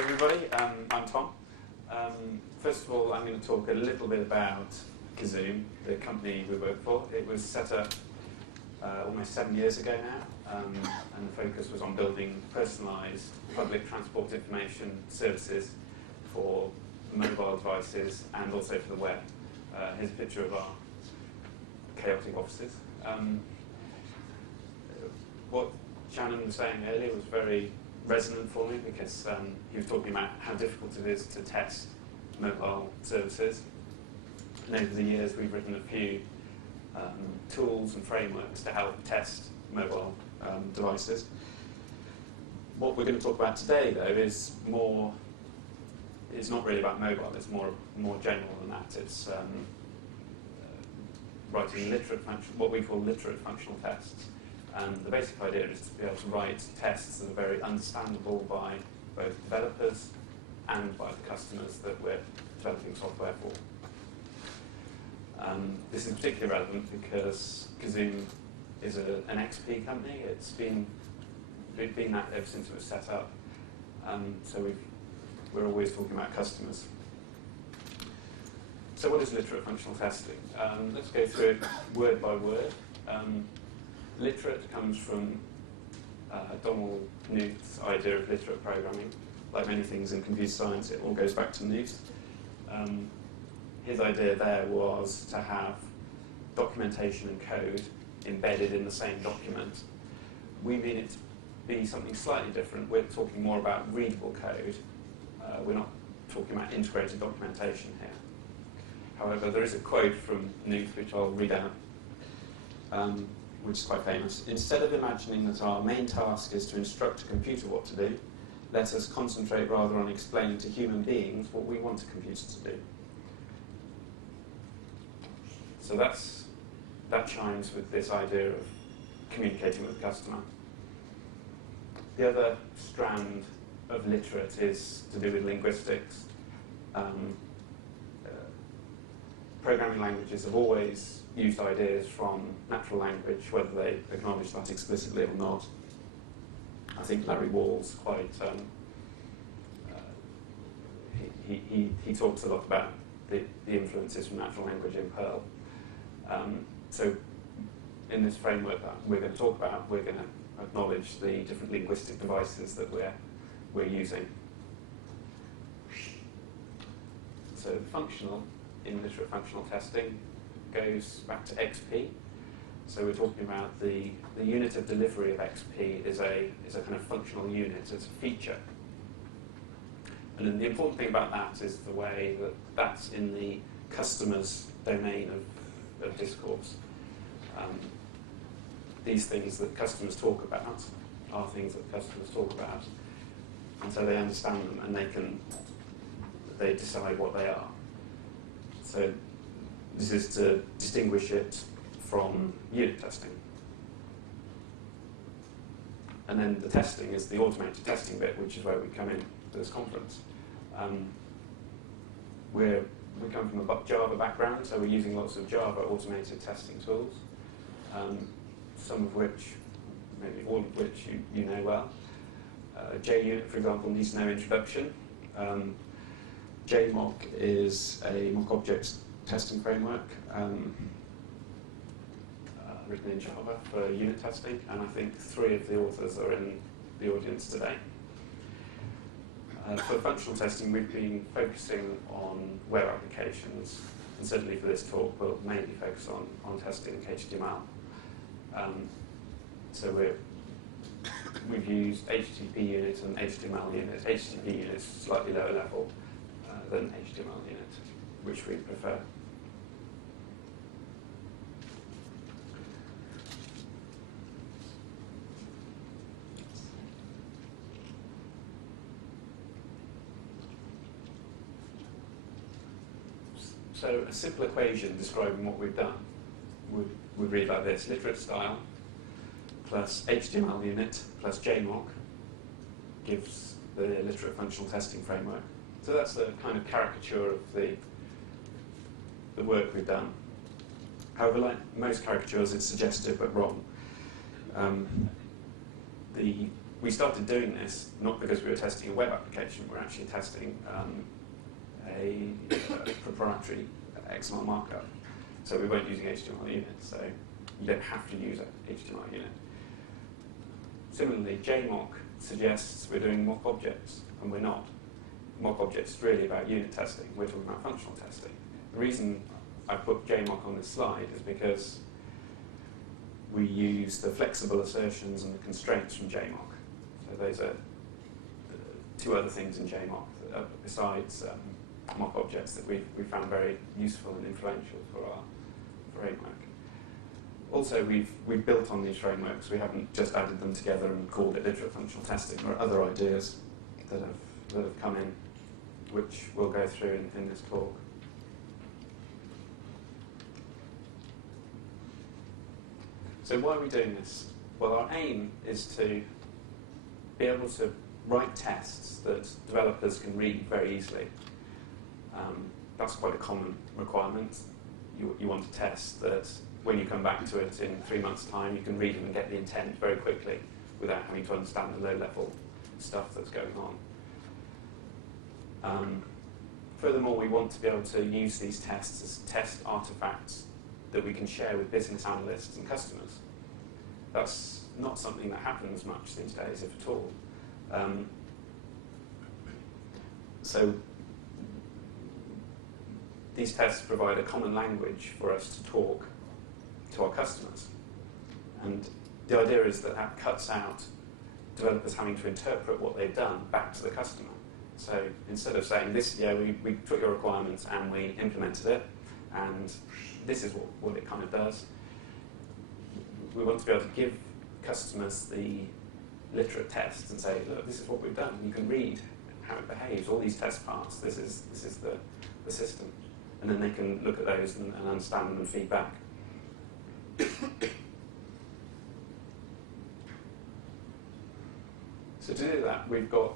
everybody. I'm Tom. First of all, I'm going to talk a little bit about Gazoom, the company we work for. It was set up almost 7 years ago now, and the focus was on building personalised public transport information services for mobile devices and also for the web. Here's a picture of our chaotic offices. What Shannon was saying earlier was very resonant for me because he was talking about how difficult it is to test mobile services. And over the years, we've written a few tools and frameworks to help test mobile devices. What we're going to talk about today, though, is more. It's not really about mobile. It's more general than that. It's writing what we call literate functional tests. And the basic idea is to be able to write tests that are very understandable by both developers and by the customers that we're developing software for. This is particularly relevant because Gazoom is an XP company. It's been that ever since it was set up. So we're always talking about customers. So what is literate functional testing? Let's go through it word by word. Literate comes from Donald Knuth's idea of literate programming. Like many things in computer science, it all goes back to Knuth. His idea there was to have documentation and code embedded in the same document. We mean it to be something slightly different. We're talking more about readable code. We're not talking about integrated documentation here. However, there is a quote from Knuth, which I'll read out, which is quite famous. Instead of imagining that our main task is to instruct a computer what to do, let us concentrate rather on explaining to human beings what we want a computer to do. So that chimes with this idea of communicating with the customer. The other strand of literate is to do with linguistics. Programming languages have always used ideas from natural language, whether they acknowledge that explicitly or not. I think Larry Wall's quite, he talks a lot about the influences from natural language in Perl. So in this framework that we're going to talk about, we're going to acknowledge the different linguistic devices that we're using. So functional, in literate functional testing, goes back to XP. So we're talking about the unit of delivery of XP is a kind of functional unit, it's a feature. And then the important thing about that is the way that that's in the customer's domain of discourse. These things that customers talk about are things that customers talk about, and so they understand them and they decide what they are. So this is to distinguish it from unit testing. And then the testing is the automated testing bit, which is where we come in to this conference. We come from a Java background, so we're using lots of Java automated testing tools, some of which, maybe all of which you know well. JUnit, for example, needs no introduction. JMock is a mock object testing framework written in Java for unit testing, and I think 3 of the authors are in the audience today. For functional testing, we've been focusing on web applications, and certainly for this talk, we'll mainly focus on testing HTML. So we've used HTTP unit and HTML unit. HTTP unit is slightly lower level than HTML unit, which we prefer. So a simple equation describing what we've done would read like this: literate style plus HTML unit plus JMock gives the literate functional testing framework. So that's a kind of caricature of the work we've done. However, like most caricatures, it's suggestive but wrong. The we started doing this not because we were testing a web application, we're actually testing a proprietary XML markup. So we weren't using HTML unit, so you don't have to use an HTML unit. Similarly, JMock suggests we're doing mock objects, and we're not. Mock objects is really about unit testing. We're talking about functional testing. The reason I put JMock on this slide is because we use the flexible assertions and the constraints from JMock. So those are two other things in JMock besides mock objects that we found very useful and influential for our framework. Also, we've built on these frameworks. We haven't just added them together and called it literate functional testing. There are other ideas that have come in, which we'll go through in this talk. So why are we doing this? Well, our aim is to be able to write tests that developers can read very easily. That's quite a common requirement. You want a test that when you come back to it in 3 months' time, you can read it and get the intent very quickly without having to understand the low-level stuff that's going on. Furthermore, we want to be able to use these tests as test artifacts that we can share with business analysts and customers. That's not something that happens much these days, if at all. So these tests provide a common language for us to talk to our customers. And the idea is that that cuts out developers having to interpret what they've done back to the customer. So instead of saying this, yeah, we took your requirements and we implemented it, and this is what it kind of does, we want to be able to give customers the literate tests and say, look, this is what we've done. You can read how it behaves, all these test parts, this is the system. And then they can look at those and understand them and feedback. So to do that, we've got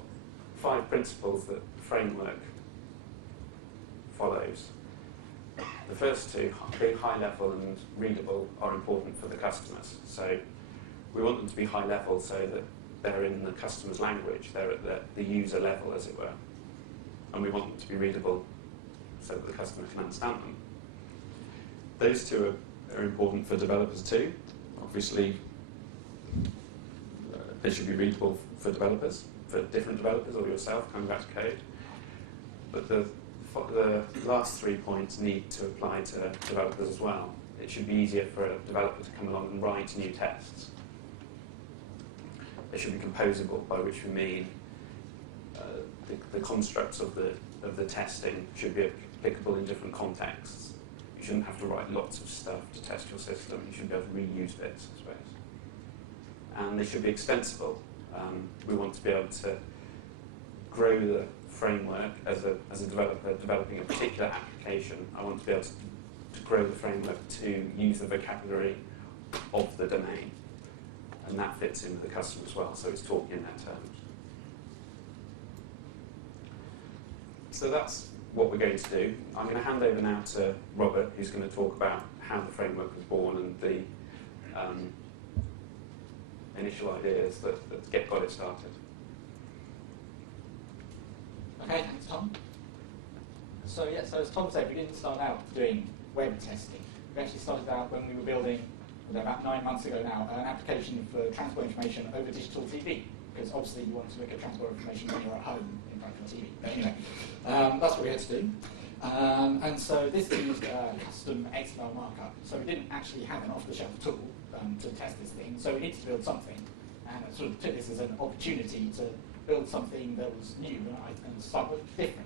5 principles that the framework follows. The first 2, being high level and readable, are important for the customers. So we want them to be high level so that they're in the customer's language, they're at the user level, as it were. And we want them to be readable so that the customer can understand them. Those 2 are important for developers too. Obviously, they should be readable for developers, for different developers or yourself coming back to code. But the last 3 points need to apply to developers as well. It should be easier for a developer to come along and write new tests. They should be composable, by which we mean the constructs of the testing should be applicable in different contexts. You shouldn't have to write lots of stuff to test your system. You should be able to reuse bits, I suppose. And they should be extensible. We want to be able to grow the framework as a developer developing a particular application. I want to be able to grow the framework to use the vocabulary of the domain. And that fits in with the customer as well, so it's talking in their terms. So that's what we're going to do. I'm going to hand over now to Robert, who's going to talk about how the framework was born and the initial ideas that got it started. Okay, thanks, Tom. So as Tom said, we didn't start out doing web testing. We actually started out when we were building, about 9 months ago now, an application for transport information over digital TV. Because obviously you want to look at transport information when you're at home in front of a TV. But anyway, that's what we had to do. And so this used a custom XML markup. So we didn't actually have an off-the-shelf tool to test this thing. So we needed to build something. And I sort of took this as an opportunity to build something that was new and somewhat different.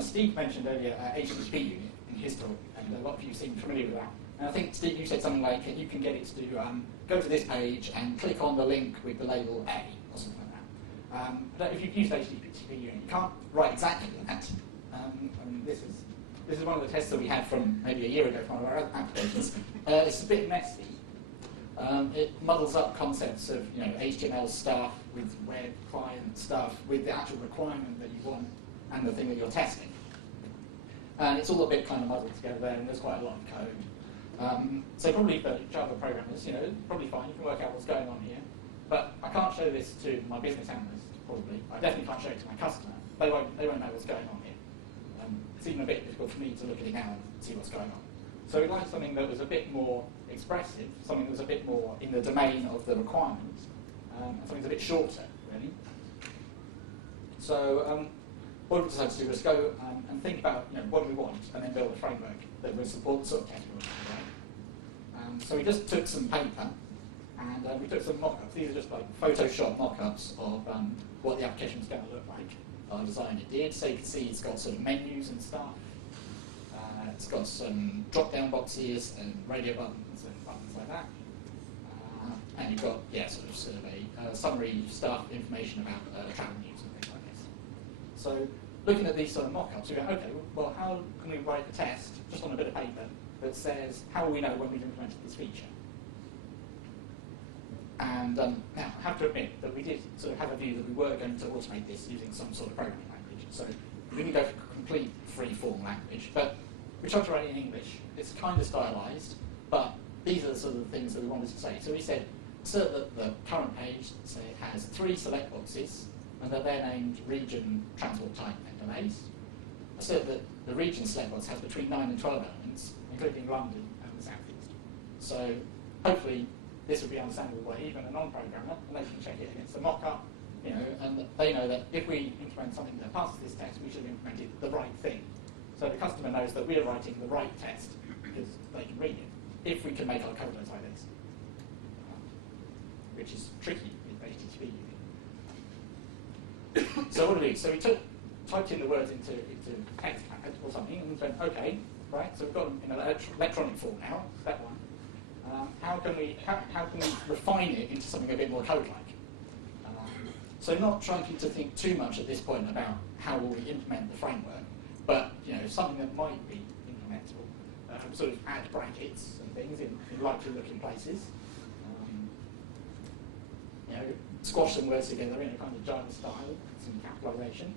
Steve mentioned earlier HTTP unit in his talk, and a lot of you seem familiar with that. And I think, Steve, you said something like you can get it to go to this page and click on the link with the label A, or something like that. But if you've used HTTP unit, you can't write exactly that. This is one of the tests that we had from maybe a year ago from one of our other applications. It's a bit messy. It muddles up concepts of HTML stuff with web client stuff with the actual requirement that you want and the thing that you're testing. And it's all a bit kind of muddled together there, and there's quite a lot of code. So probably for Java programmers, probably fine, you can work out what's going on here. But I can't show this to my business analyst, probably. I definitely can't show it to my customer. They won't know what's going on here. It's even a bit difficult for me to look at it now and see what's going on. So we'd like something that was a bit more expressive, something that was a bit more in the domain of the requirements, and something that's a bit shorter, really. So what we decided to do was go and think about what do we want, and then build a framework that would support the sort of test we want. So we just took some paper, and we took some mock-ups. These are just like Photoshop mock-ups of what the application was going to look like. Our designer did. So you can see it's got sort of menus and stuff. It's got some drop-down boxes and radio buttons and buttons like that. And you've got, sort of survey, summary stuff, information about travel news and things like this. So looking at these sort of mock-ups, we go, okay, well, how can we write a test just on a bit of paper that says, how will we know when we've implemented this feature? And now, I have to admit that we did sort of have a view that we were going to automate this using some sort of programming language. So we didn't go for complete free-form language, but we tried to write it in English. It's kind of stylized, but these are the sort of things that we wanted to say. So we said, assert that the current page has 3 select boxes, and that they're named region, transport type, and delays. Assert that the region select box has between 9 and 12 elements, including London and the Southeast. So hopefully this would be understandable by even a non-programmer, and they can check it against the mock-up, and they know that if we implement something that passes this test, we should have implemented the right thing. So the customer knows that we're writing the right test because they can read it, if we can make our code loads like this, which is tricky with HTTP. So what do we do? So we typed in the words into text or something, and we went, okay, right, so we've got them in an electronic form now, step one. How can we refine it into something a bit more code-like? So not trying to think too much at this point about how will we implement the framework, but something that might be implementable. Sort of add brackets and things in likely-looking places. Squash some words together in a kind of Java style, some capitalization,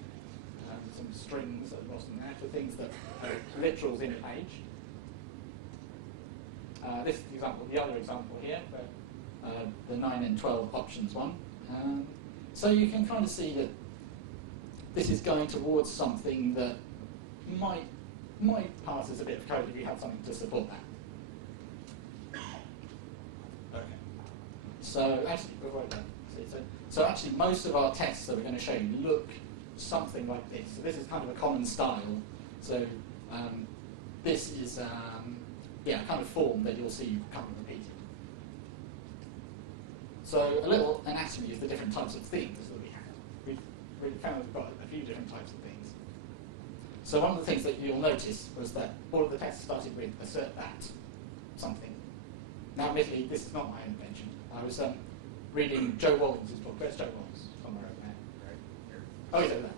some strings at the bottom there for things that are literals in a page. This is the example, the other example here, the 9 and 12 options one. So you can kind of see that this is going towards something that might pass as a bit of code if you have something to support that. Okay. So actually, so actually most of our tests that we're going to show you look something like this. So this is kind of a common style. So this is a kind of form that you'll see come repeated. So a little anatomy of the different types of things that we have. We found we've got a few different types of things. So one of the things that you'll notice was that all of the tests started with assert that something. Now admittedly, this is not my invention. I was reading Joe Wallings' book. Where's Joe Wallings? Somewhere over there. Oh, he's over there.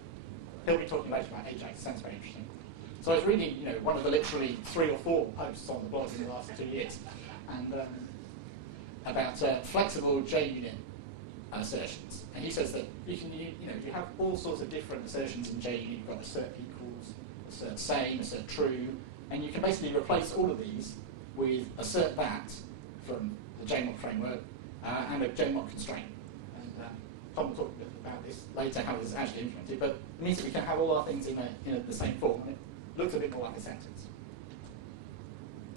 He'll be talking later about Ajax. Sounds very interesting. So I was reading, one of the literally 3 or 4 posts on the blog in the last 2 years, and about flexible JUnit assertions. And he says that you have all sorts of different assertions in JUnit. You've got assert equals, assert same, assert true, and you can basically replace all of these with assert that from the JMock framework and a JMock constraint. And Tom will talk a bit about this later, how this is actually implemented, but it means that we can have all our things in the same form. And it looks a bit more like a sentence.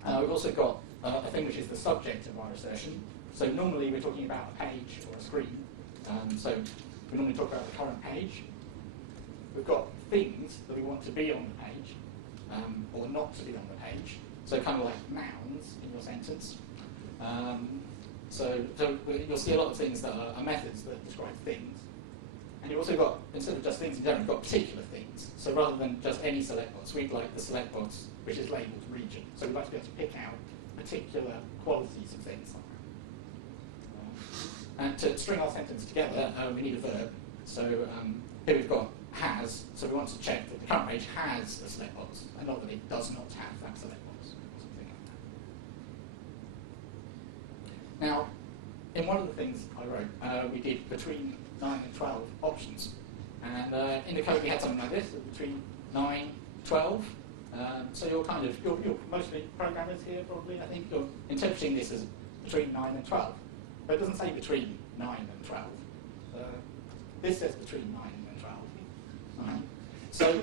We've also got a thing which is the subject of our assertion. So normally we're talking about a page or a screen. So we normally talk about the current page. We've got things that we want to be on the page or not to be on the page. So kind of like nouns in your sentence. So you'll see a lot of things that are methods that describe things. And you've also got, instead of just things in general, you've got particular things. So rather than just any select box, we'd like the select box which is labelled region. So we'd like to be able to pick out particular qualities of things. And to string our sentence together, we need a verb. So here we've got has. So we want to check that the current page has a select box, and not that it does not have that select box. Something like that. Now, in one of the things I wrote, we did between 9 and 12 options. And in the code we had something like this, between 9, 12. So you're mostly programmers here, probably. I think you're interpreting this as between 9 and 12. But it doesn't say between 9 and 12. This says between 9 and 12. So it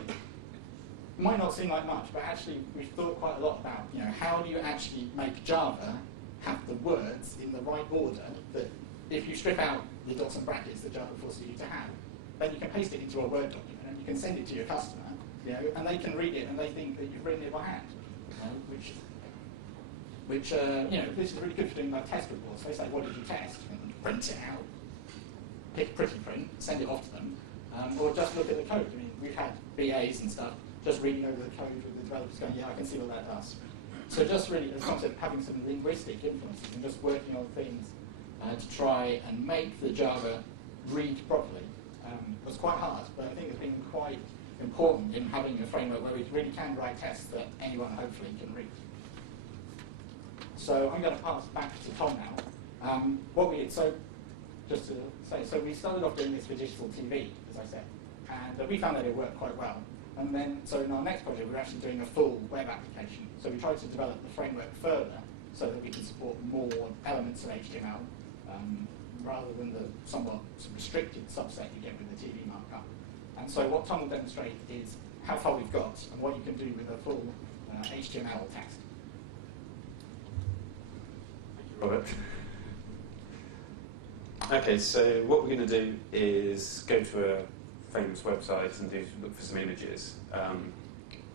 might not seem like much, but actually we've thought quite a lot about, how do you actually make Java have the words in the right order that if you strip out the dots and brackets that Java forces you to have, then you can paste it into a Word document and you can send it to your customer, and they can read it and they think that you've written it by hand, which this is really good for doing like test reports. They say, what did you test? And print it out, pick a pretty print, send it off to them, or just look at the code. I mean, we've had BAs and stuff just reading over the code with the developers going, yeah, I can see what that does. So just really, as Tom said, having some linguistic influences and just working on things to try and make the Java read properly was quite hard, but I think it's been quite important in having a framework where we really can write tests that anyone hopefully can read. So I'm going to pass back to Tom now. Just to say, so we started off doing this for digital TV, as I said, and we found that it worked quite well. And then, so in our next project, we're actually doing a full web application. So we tried to develop the framework further so that we can support more elements of HTML rather than the somewhat restricted subset you get with the TV markup. And so what Tom will demonstrate is how far we've got and what you can do with a full HTML text. Thank you, Robert. Okay, so what we're going to do is go to a famous website and look for some images.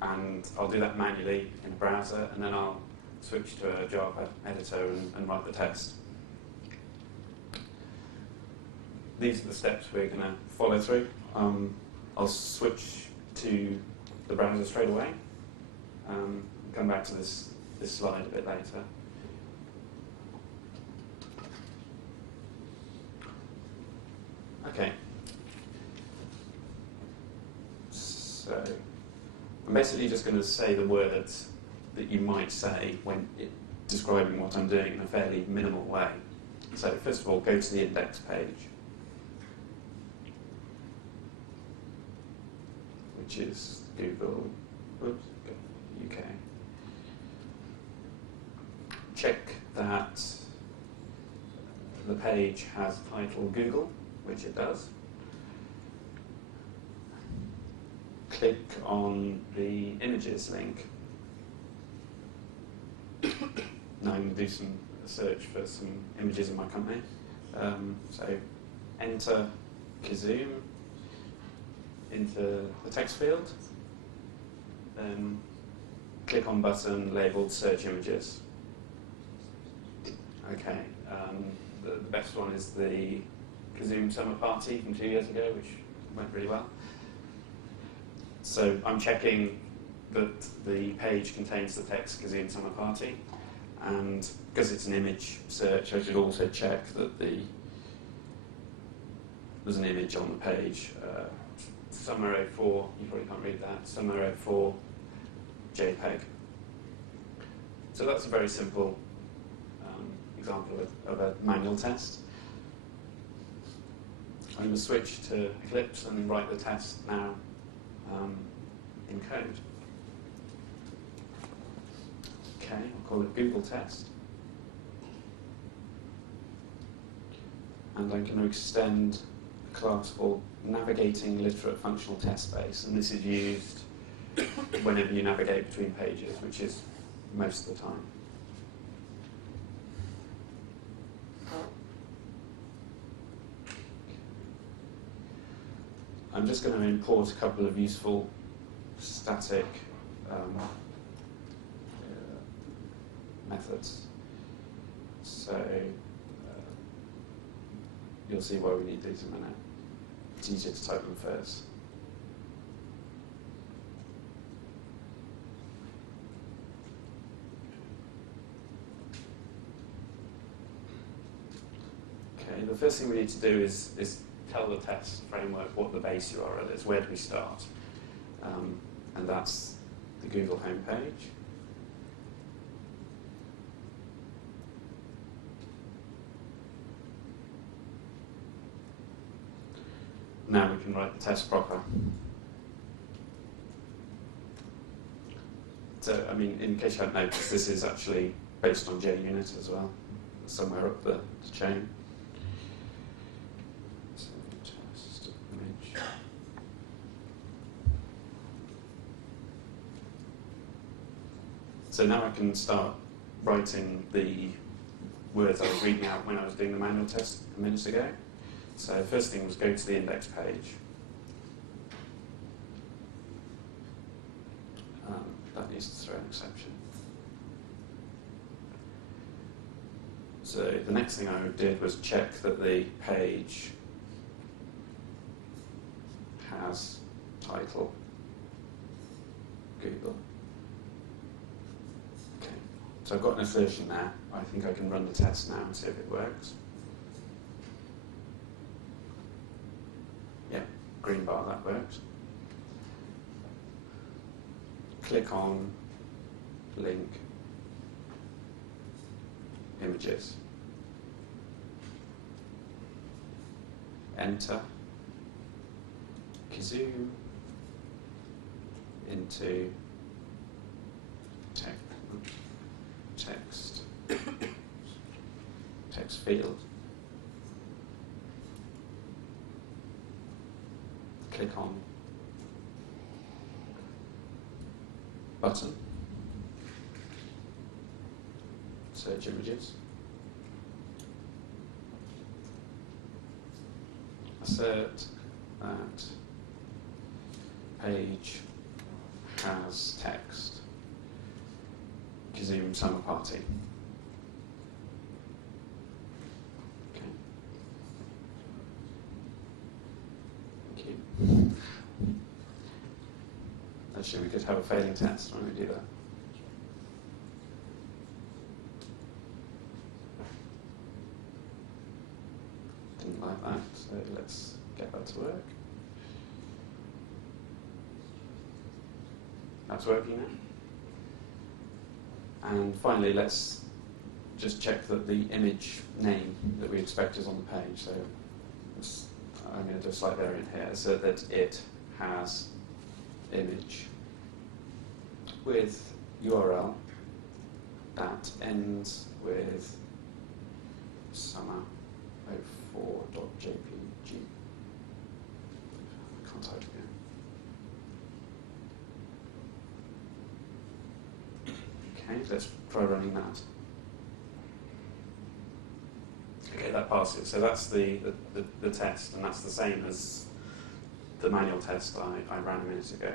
And I'll do that manually in a browser, and then I'll switch to a Java editor and write the test. These are the steps we're going to follow through. I'll switch to the browser straight away. Come back to this slide a bit later. Okay. So I'm basically just going to say the words that you might say when describing what I'm doing in a fairly minimal way. So first of all, go to the index page, which is Google, UK. Check that the page has title Google, which it does. Click on the images link. Now I'm going to do some search for some images in my company. So enter Kazoo into the text field. Then click on button labeled search images. Okay, the best one is the Kazoo summer party from 2 years ago, which went really well. So I'm checking that the page contains the text Kazoo summer party, and because it's an image search, I should also check that there's an image on the page. Summer 04, you probably can't read that, Summer 04 JPEG. So that's a very simple example of a manual test. I'm going to switch to Eclipse and write the test now in code. Okay, I'll call it Google test. And I'm going to extend a class called Navigating Literate Functional Test Space, and this is used whenever you navigate between pages, which is most of the time. I'm just going to import a couple of useful static methods. So you'll see why we need these in a minute. It's easier to type them first. Okay, the first thing we need to do is tell the test framework what the base URL is. Where do we start? And that's the Google homepage. Now we can write the test proper. So, I mean, in case you hadn't noticed, this is actually based on JUnit as well, somewhere up the chain. So, test image. So now I can start writing the words I was reading out when I was doing the manual test a minute ago. So first thing was go to the index page. That needs to throw an exception. So the next thing I did was check that the page has title Google. Okay, so I've got an assertion there. I think I can run the test now and see if it works. Yeah, green bar, that works. Click on link images. Enter. Zoom into text field. Click on button. Search images. Assert that page has text. Zoom summer party. Okay. Thank you. Actually, we could have a failing test when we do that. Didn't like that, so let's get that to work. That's working now. And finally, let's just check that the image name that we expect is on the page. So I'm going to do a slight variant here, so that it has image with URL that ends with summer04.jpg. Can't type again. Okay, let's try running that. Okay, that passes. So that's the test, and that's the same as the manual test I ran a minute ago.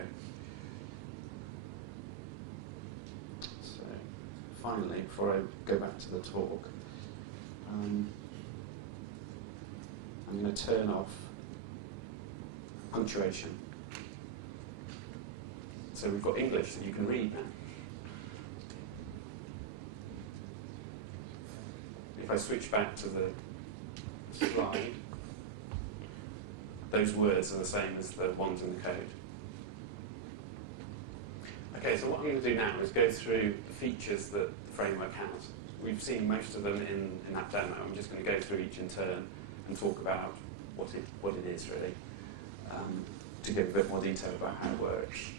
So finally, before I go back to the talk, I'm going to turn off punctuation. So we've got English that you can read now. If I switch back to the slide, those words are the same as the ones in the code. Okay, so what I'm going to do now is go through the features that the framework has. We've seen most of them in that demo. I'm just going to go through each in turn and talk about what it is really, to give a bit more detail about how it works.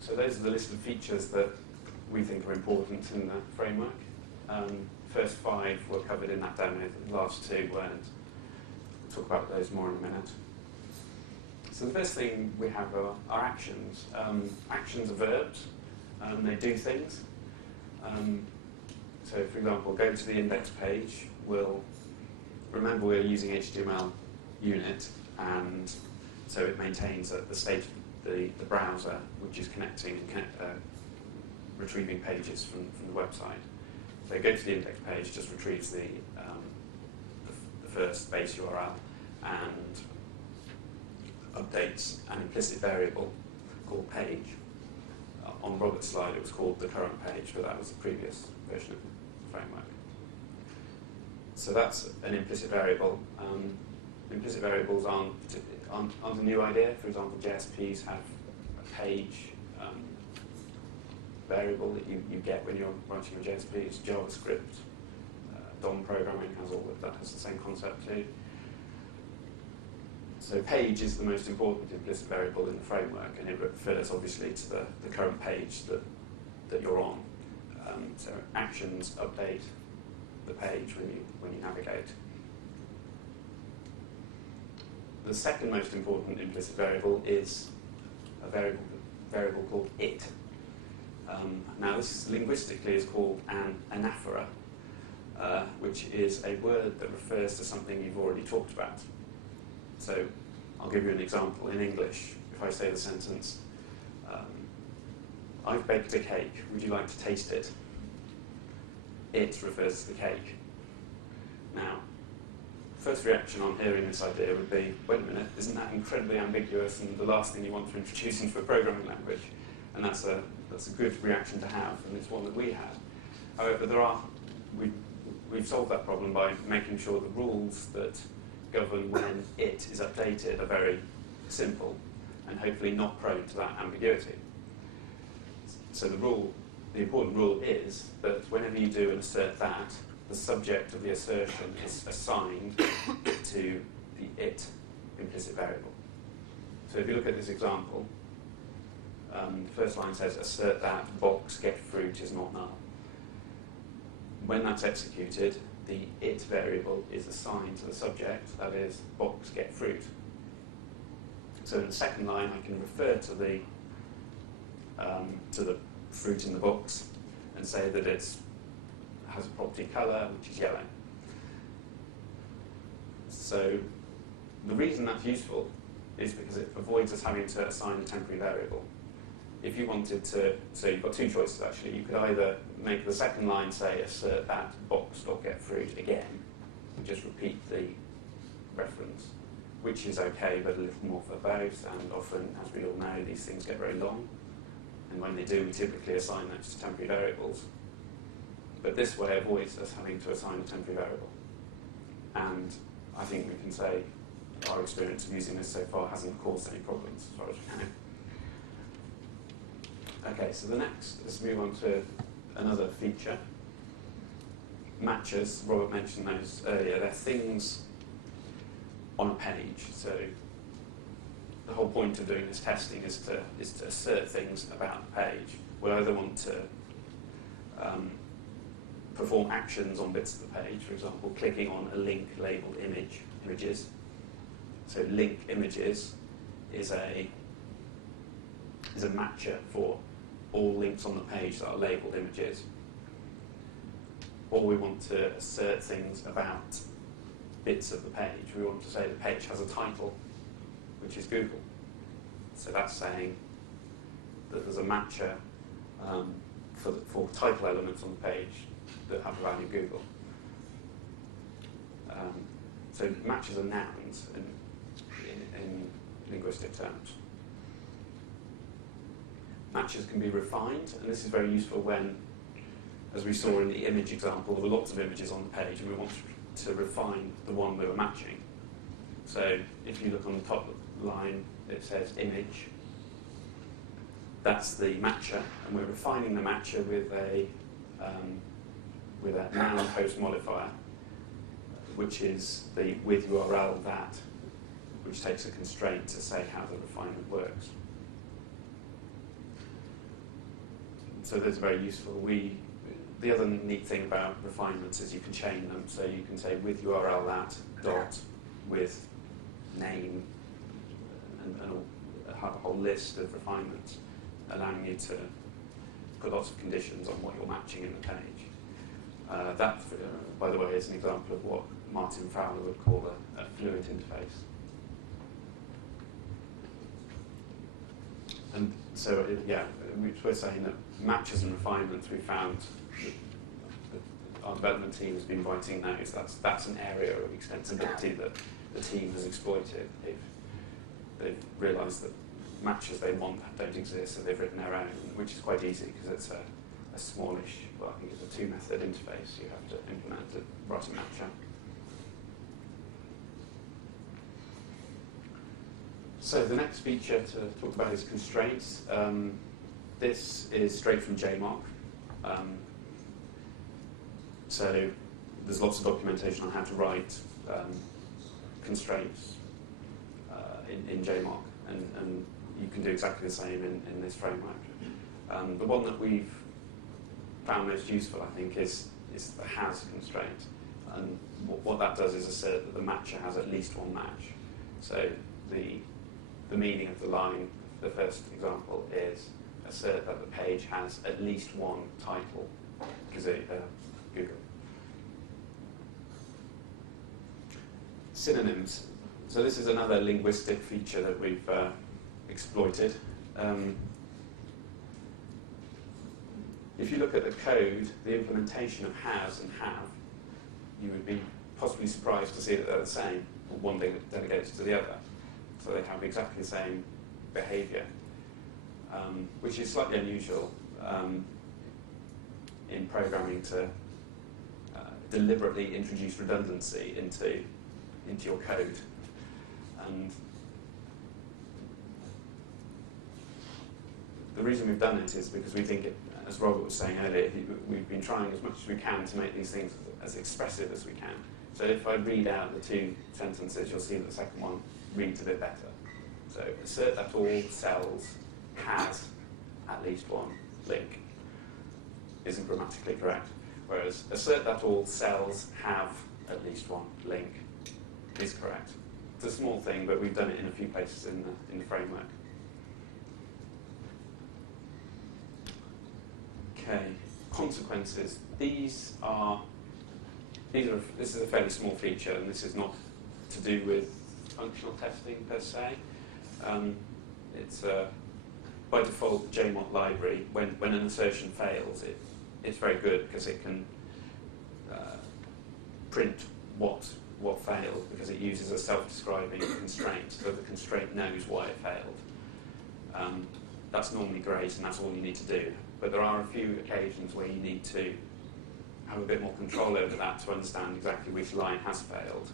So those are the list of features that we think are important in the framework. First 5 were covered in that demo, the last 2 weren't. We'll talk about those more in a minute. So the first thing we have are actions. Actions are verbs, they do things. So for example, go to the index page, remember we're using HTML unit, and so it maintains the state of the browser, which is connecting and retrieving pages from the website. So go to the index page, just retrieves the first base URL and updates an implicit variable called page. On Robert's slide, it was called the current page, but that was the previous version of the framework. So that's an implicit variable. Implicit variables aren't a new idea. For example, JSPs have a page variable that you get when you're writing a JSP. It's JavaScript. DOM programming has all of that, has the same concept too. So page is the most important implicit variable in the framework, and it refers obviously to the current page that you're on. So actions update the page when you navigate. The second most important implicit variable is a variable called it. Now this linguistically is called an anaphora, which is a word that refers to something you've already talked about. So I'll give you an example. In English, if I say the sentence, I've baked a cake, would you like to taste it? It refers to the cake. Now, first reaction on hearing this idea would be, wait a minute, isn't that incredibly ambiguous and the last thing you want to introduce into a programming language? And that's a good reaction to have, and it's one that we have. However, we've solved that problem by making sure the rules that govern when it is updated are very simple and hopefully not prone to that ambiguity. So the important rule is that whenever you do an assert that, the subject of the assertion is assigned to the it implicit variable. So if you look at this example, the first line says assert that box get fruit is not null. When that's executed, the it variable is assigned to the subject, that is, box get fruit. So in the second line, I can refer to the fruit in the box and say that it has a property colour, which is yellow. So the reason that's useful is because it avoids us having to assign a temporary variable. If you wanted to, so you've got two choices actually. You could either make the second line say assert that box.getFruit again, and just repeat the reference, which is okay, but a little more verbose, and often, as we all know, these things get very long. And when they do, we typically assign those to temporary variables. But this way avoids us having to assign a temporary variable. And I think we can say our experience of using this so far hasn't caused any problems, as far as we know. Okay, so let's move on to another feature. Matches, Robert mentioned those earlier. They're things on a page. So the whole point of doing this testing is to assert things about the page. We either want to perform actions on bits of the page, for example, clicking on a link labeled images. So link images is a matcher for all links on the page that are labeled images. Or we want to assert things about bits of the page. We want to say the page has a title, which is Google. So that's saying that there's a matcher for title elements on the page that have the value Google. So matches are nouns in linguistic terms. Matches can be refined, and this is very useful when, as we saw in the image example, there were lots of images on the page and we want to refine the one we were matching. So if you look on the top line, it says image. That's the matcher, and we're refining the matcher with a noun post modifier, which is the with URL that, which takes a constraint to say how the refinement works. So those are very useful. The other neat thing about refinements is you can chain them. So you can say with URL that dot with name and a whole list of refinements, allowing you to put lots of conditions on what you're matching in the page. That, by the way, is an example of what Martin Fowler would call a fluid interface. And so, yeah, we're saying that matches and refinements we found, our development team has been writing those. That's an area of extensibility that the team has exploited. They've realised that matches they want don't exist, so they've written their own, which is quite easy because it's a smallish, well, I think it's a two-method interface you have to implement to write a matcher. So the next feature to talk about is constraints. This is straight from JMOC. So there's lots of documentation on how to write constraints in JMOC, and you can do exactly the same in this framework. The one that we've found most useful, I think, is the has constraint. And what that does is assert that the matcher has at least one match. So the meaning of the line, the first example, is assert that the page has at least one title, Google. Synonyms. So this is another linguistic feature that we've exploited. If you look at the code, the implementation of has and have, you would be possibly surprised to see that they're the same. One thing delegates to the other. So they have exactly the same behavior, which is slightly unusual in programming to deliberately introduce redundancy into your code. And the reason we've done it is because we think, as Robert was saying earlier, we've been trying as much as we can to make these things as expressive as we can. So if I read out the two sentences, you'll see that the second one reads a bit better. So assert that all cells has at least one link isn't grammatically correct. Whereas assert that all cells have at least one link is correct. It's a small thing, but we've done it in a few places in the framework. Okay, consequences. This is a fairly small feature, and this is not to do with functional testing per se. It's by default JMOC library. When an assertion fails, it's very good because it can print what failed, because it uses a self-describing constraint, so the constraint knows why it failed. That's normally great, and that's all you need to do. But there are a few occasions where you need to have a bit more control over that to understand exactly which line has failed.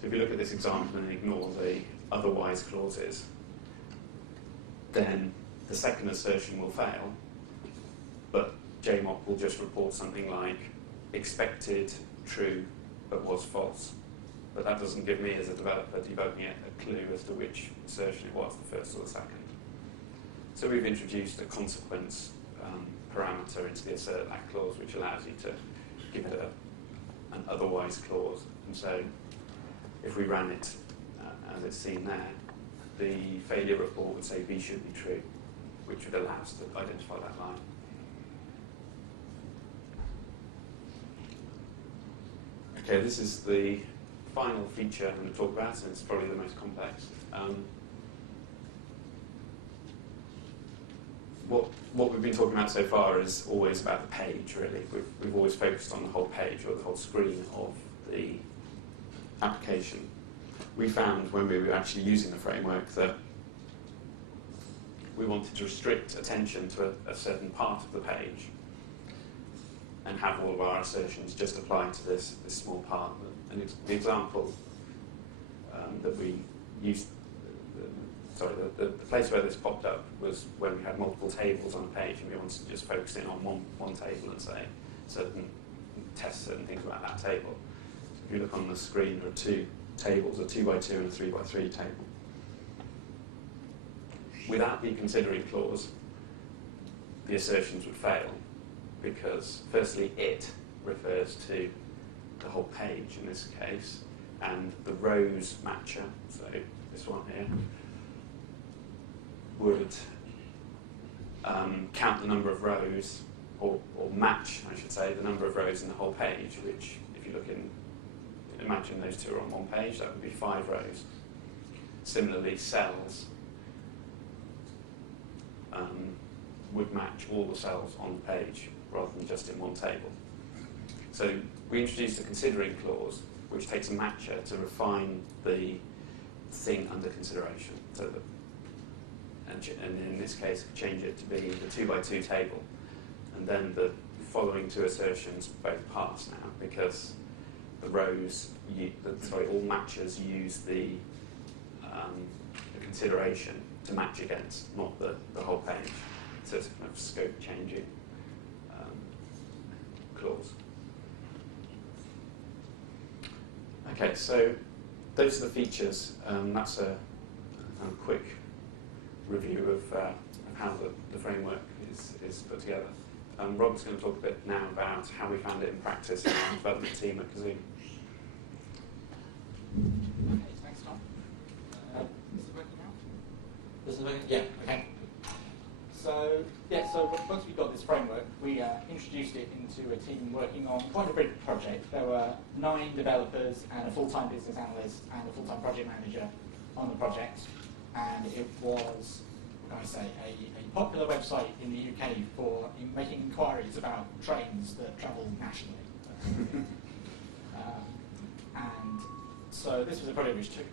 So if you look at this example and ignore the otherwise clauses, then the second assertion will fail, but JMOC will just report something like expected true but was false. But that doesn't give me, as a developer debugging it, a clue as to which assertion it was, the first or the second. So we've introduced a consequence parameter into the assert that clause, which allows you to give it an otherwise clause. And so if we ran it as it's seen there, the failure report would say B should be true, which would allow us to identify that line. Okay, this is the final feature I'm going to talk about, and it's probably the most complex. What we've been talking about so far is always about the page, really. We've always focused on the whole page or the whole screen of the application. We found when we were actually using the framework that we wanted to restrict attention to a certain part of the page and have all of our assertions just apply to this small part. And the example that we used, the place where this popped up was when we had multiple tables on a page and we wanted to just focus in on one table and say test certain things about that table. So if you look on the screen, there are two tables, a 2x2 and a 3x3 table. Without the considering clause, the assertions would fail because, firstly, it refers to the whole page in this case, and the rows matcher, so this one here, would count the number of rows, or match, I should say, the number of rows in the whole page, which, if you look in, imagine those two are on one page, that would be 5 rows. Similarly, cells would match all the cells on the page rather than just in one table. So we introduced a considering clause which takes a matcher to refine the thing under consideration. So and in this case, change it to be the 2x2 table. And then the following two assertions both pass now because the rows, all matchers use the consideration to match against, not the whole page. So it's a kind of scope changing clause. Okay, so those are the features. That's a quick review of how the framework is put together. Rob's going to talk a bit now about how we found it in practice in our development team at Kazoo. Okay, thanks, Tom. Is it working now? Is it working? Yeah, okay. So once we got this framework, we introduced it into a team working on quite a big project. There were 9 developers and a full-time business analyst and a full-time project manager on the project. And it was, what can I say, a popular website in the UK for making inquiries about trains that travel nationally. And so this was a project which took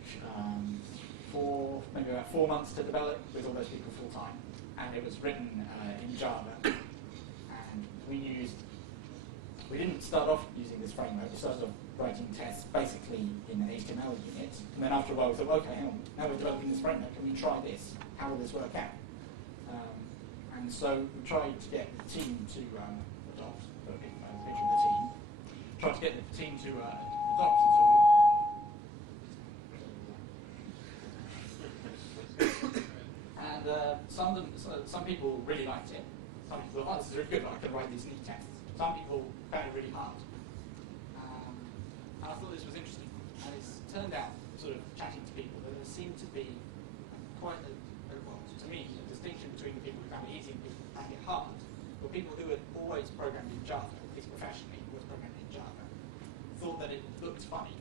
maybe about 4 months to develop with all those people full-time. And it was written in Java. And we didn't start off using this framework. We started off writing tests basically in an HTML unit. And then after a while we thought, okay, hang on, now we're developing this framework, can we try this? How will this work out? And so we tried to get the team to adopt, put a picture of the team, tried to get the team to adopt the tool. And some people really liked it. Some people thought, oh, this is really good, I can write these neat tests. Some people found it really hard. And I thought this was interesting. And it's turned out, sort of chatting to people, that there seemed to be quite well, to me, a distinction between the people who found it easy and people who found it hard. But people who had always programmed in Java, at least professionally, always programmed in Java, thought that it looked funny.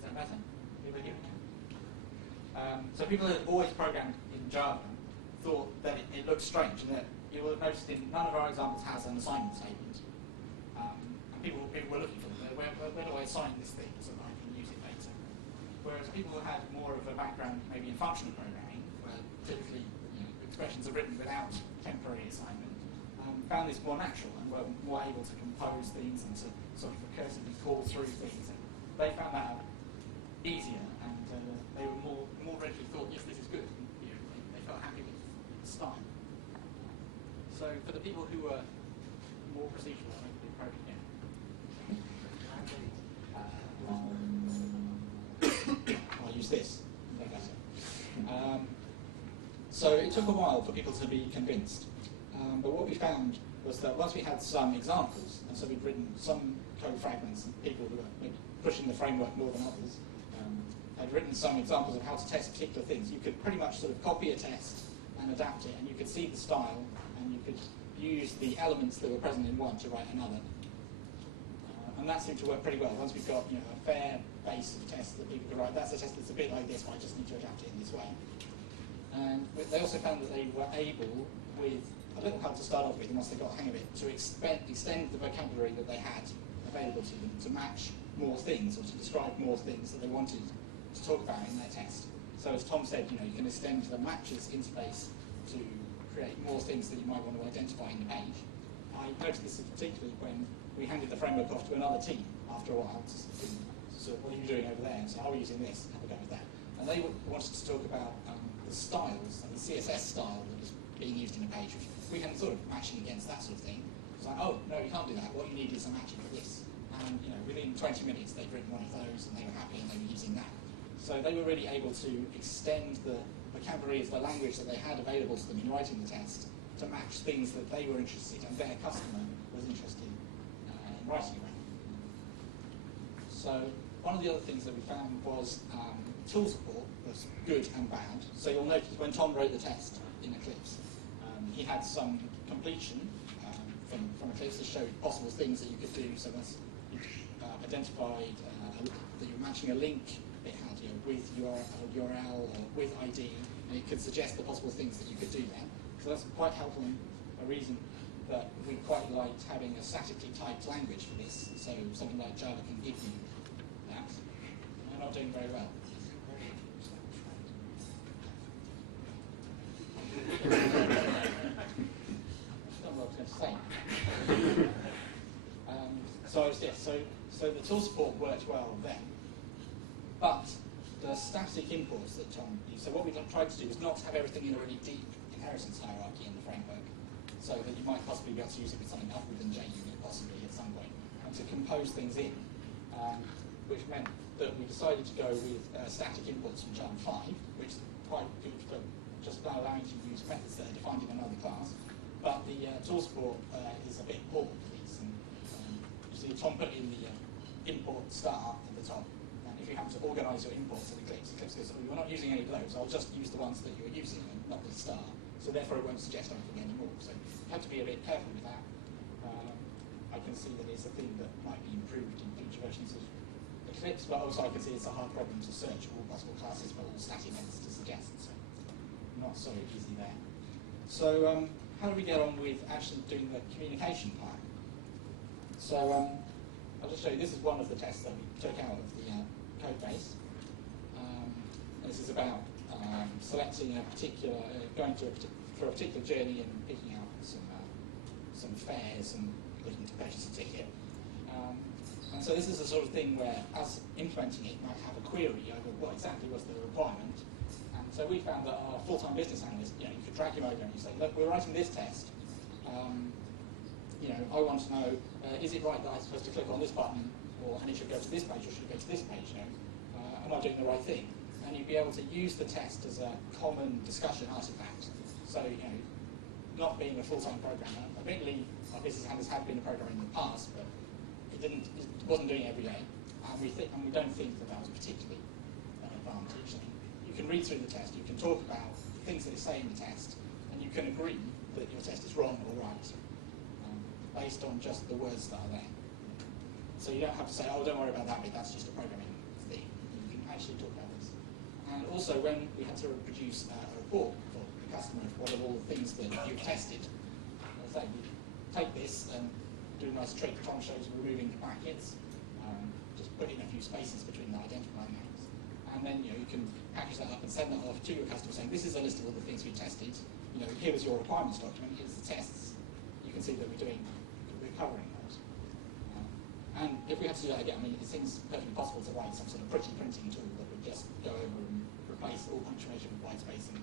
Is that better? People hear me? So people who had always programmed in Java thought that it looked strange, and that you will have noticed in none of our examples has an assignment statement. And people were looking for them. Where do I assign this thing so that I can use it later? Whereas people who had more of a background maybe in functional programming, where typically expressions are written without temporary assignment, found this more natural and were more able to compose things and to sort of recursively call through things. And they found that easier, and they were more readily thought, yes, this is good. And, they felt happy with the style. So for the people who were more procedural, I think the approach, I'll use this. So it took a while for people to be convinced. But what we found was that once we had some examples, and so we'd written some code fragments, and people who were maybe pushing the framework more than others had written some examples of how to test particular things, you could pretty much sort of copy a test and adapt it, and you could see the style, and you could use the elements that were present in one to write another. And that seemed to work pretty well. Once we've got a fair base of tests that people could write, that's a test that's a bit like this, but I just need to adapt it in this way. And they also found that they were able, with a little help to start off with, and once they got the hang of it, to extend the vocabulary that they had available to them to match more things, or to describe more things that they wanted to talk about in their test. So as Tom said, you can extend the matches interface to create more things that you might want to identify in the page. I noticed this particularly when we handed the framework off to another team after a while. So what are you doing over there? And so, we're using this, have a go with that. And they wanted to talk about the styles, and the CSS style that was being used in a page, which we hadn't sort of matching against that sort of thing. It was like, oh, no, you can't do that. What you need is a matching for this. And within 20 minutes, they'd written one of those, and they were happy, and they were using that. So they were really able to extend the vocabulary of the language that they had available to them in writing the test to match things that they were interested in and their customer was interested in writing around. So one of the other things that we found was tool support was good and bad. So you'll notice when Tom wrote the test in Eclipse, he had some completion from Eclipse to show possible things that you could do. So that's identified that you're matching a link. It had with URL or with ID, and it could suggest the possible things that you could do there. So that's quite helpful, and a reason that we quite liked having a statically typed language for this. So something like Java can give you that. We're not doing very well. I don't know what I was going to say. So the tool support worked well then. But the static imports that Tom used, so what we tried to do was not to have everything in a really deep inheritance hierarchy in the framework, so that you might possibly be able to use it with something other than JUnit possibly at some point, and to compose things in. which meant that we decided to go with static imports from Java 5, which is quite good for just allowing you to use methods that are defined in another class. But the tool support is a bit poor for these. And, you see Tom put in the import start at the top. And if you have to organise your imports in Eclipse goes, oh, you're not using any of those, I'll just use the ones that you're using and not the star. So therefore it won't suggest anything anymore. So you have to be a bit careful with that. I can see that it's a thing that might be improved in future versions of Eclipse, but also I can see it's a hard problem to search all possible classes for all static methods to suggest. So not so easy there. So how do we get on with actually doing the communication part? So I'll just show you, this is one of the tests that we took out of the code base. This is about selecting a particular, going for a particular journey and picking out some fares and looking to purchase a ticket. And so this is the sort of thing where, as implementing it, you might have a query over what exactly was the requirement. And so we found that our full-time business analyst, you could drag him over and you say, look, we're writing this test. I want to know, is it right that I'm supposed to click on this button, and it should go to this page, or should it go to this page? Am I doing the right thing? And you'd be able to use the test as a common discussion artifact. So, not being a full-time programmer, admittedly, our business analysts have been a programmer in the past, but it wasn't doing it every day, and we don't think that was particularly an advantage. You can read through the test, you can talk about things that it say in the test, and you can agree that your test is wrong or right, based on just the words that are there. So you don't have to say, oh, don't worry about that bit, that's just a programming thing. You can actually talk about this. And also, when we had to produce a report for the customer of what are all the things that you've tested, we take this and do a nice trick Tom shows removing the brackets, just put in a few spaces between the identifier names, and then you can package that up and send that off to your customer saying, this is a list of all the things we tested, here is your requirements document, here's the tests. You can see that we're covering those. And if we had to do that again, it seems perfectly possible to write some sort of pretty printing tool that would just go over and replace all punctuation with white space and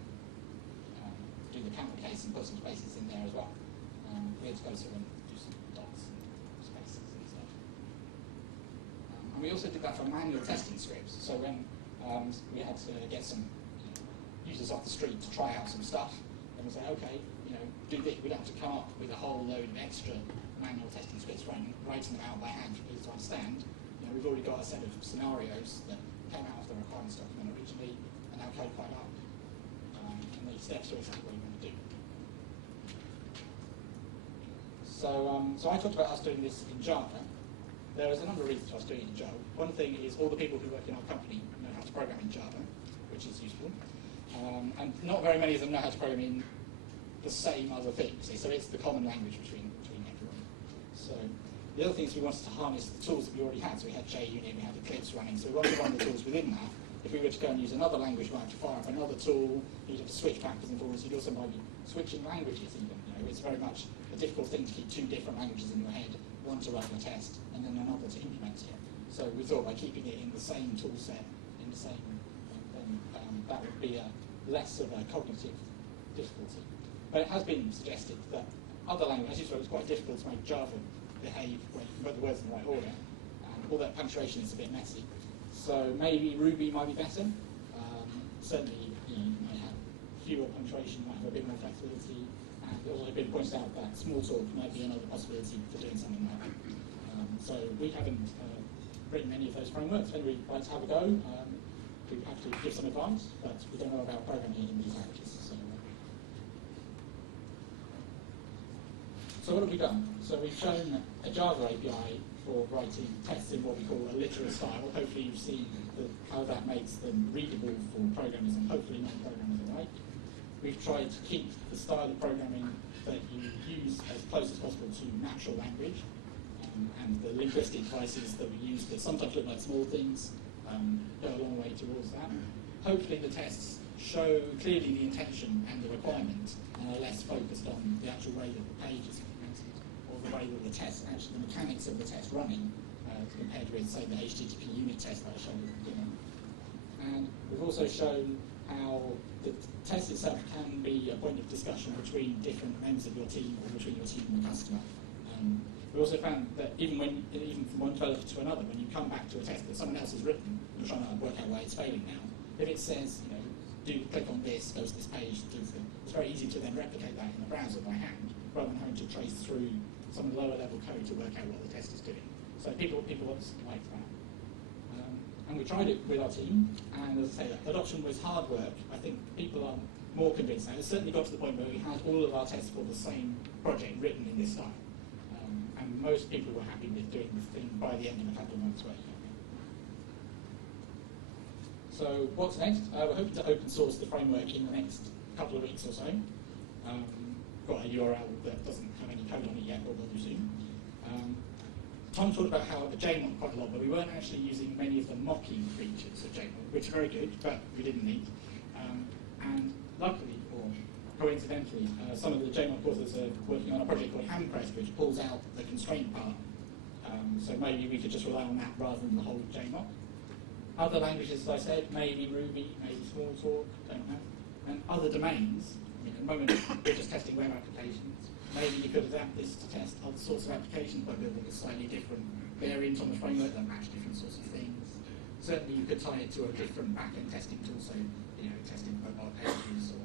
do the camel case and put some spaces in there as well. We had to go through and do some dots and spaces and stuff. And we also did that for manual testing scripts. So when we had to get some users off the street to try out some stuff, and we say, okay, do this. We don't have to come up with a whole load of extra manual testing scripts, writing them out by hand for people to understand. We've already got a set of scenarios that came out of the requirements document originally, and now code quite up. And the steps are exactly what you want to do. So I talked about us doing this in Java. There is a number of reasons for us doing it in Java. One thing is all the people who work in our company know how to program in Java, which is useful. And not very many of them know how to program in the same other thing. So it's the common language between everyone. So the other thing is we wanted to harness the tools that we already had. So we had JUnit, we had Eclipse running. So we wanted to run the tools within that. If we were to go and use another language, we might have to fire up another tool. You'd have to switch backwards and forwards. You'd also might be switching languages even. It's very much a difficult thing to keep two different languages in your head, one to run your test and then another to implement it. So we thought by keeping it in the same tool set, in the same, then that would be less of a cognitive difficulty. But it has been suggested that other languages, so it's quite difficult to make Java behave when you put the words in the right order, and all that punctuation is a bit messy. So maybe Ruby might be better. Certainly, you might have fewer punctuation, might have a bit more flexibility, and it's also been pointed out that Smalltalk might be another possibility for doing something like that. So we haven't written any of those frameworks. Anyway, we'd like to have a go. We have to give some advice, but we don't know about programming in these languages. So what have we done? So we've shown a Java API for writing tests in what we call a literate style. Hopefully you've seen how that makes them readable for programmers and hopefully non-programmers alike. We've tried to keep the style of programming that you use as close as possible to natural language, and the linguistic devices that we use that sometimes look like small things go a long way towards that. Hopefully the tests show clearly the intention and the requirement and are less focused on the actual way that the page is implemented or the way that the test, actually the mechanics of the test running compared with, say, the HTTP unit test that I showed at the beginning. And we've also shown how the test itself can be a point of discussion between different members of your team or between your team and the customer. we also found that even from one developer to another, when you come back to a test that someone else has written, you're trying to work out why it's failing now. If it says, do click on this, goes to this page, it's very easy to then replicate that in the browser by hand, rather than having to trace through some of the lower level code to work out what the test is doing. So people obviously like that. And we tried it with our team, and as I say, adoption was hard work. I think people are more convinced now. It certainly got to the point where we had all of our tests for the same project written in this style. And most people were happy with doing the thing by the end of a couple of months' work. So what's next? We're hoping to open source the framework in the next couple of weeks or so. Got a URL that doesn't have any code on it yet, but will do soon. Tom talked about how the JMOD quite a lot, but we weren't actually using many of the mocking features of JMOD, which are very good, but we didn't need. And luckily, or coincidentally, some of the JMOD authors are working on a project called Handpress, which pulls out the constraint part. So maybe we could just rely on that rather than the whole JMOD. Other languages, as I said, maybe Ruby, maybe Smalltalk, don't know. And other domains, at the moment we're just testing web applications. Maybe you could adapt this to test other sorts of applications by building a slightly different variant on the framework that match different sorts of things. Certainly you could tie it to a different back-end testing tool, so testing mobile pages or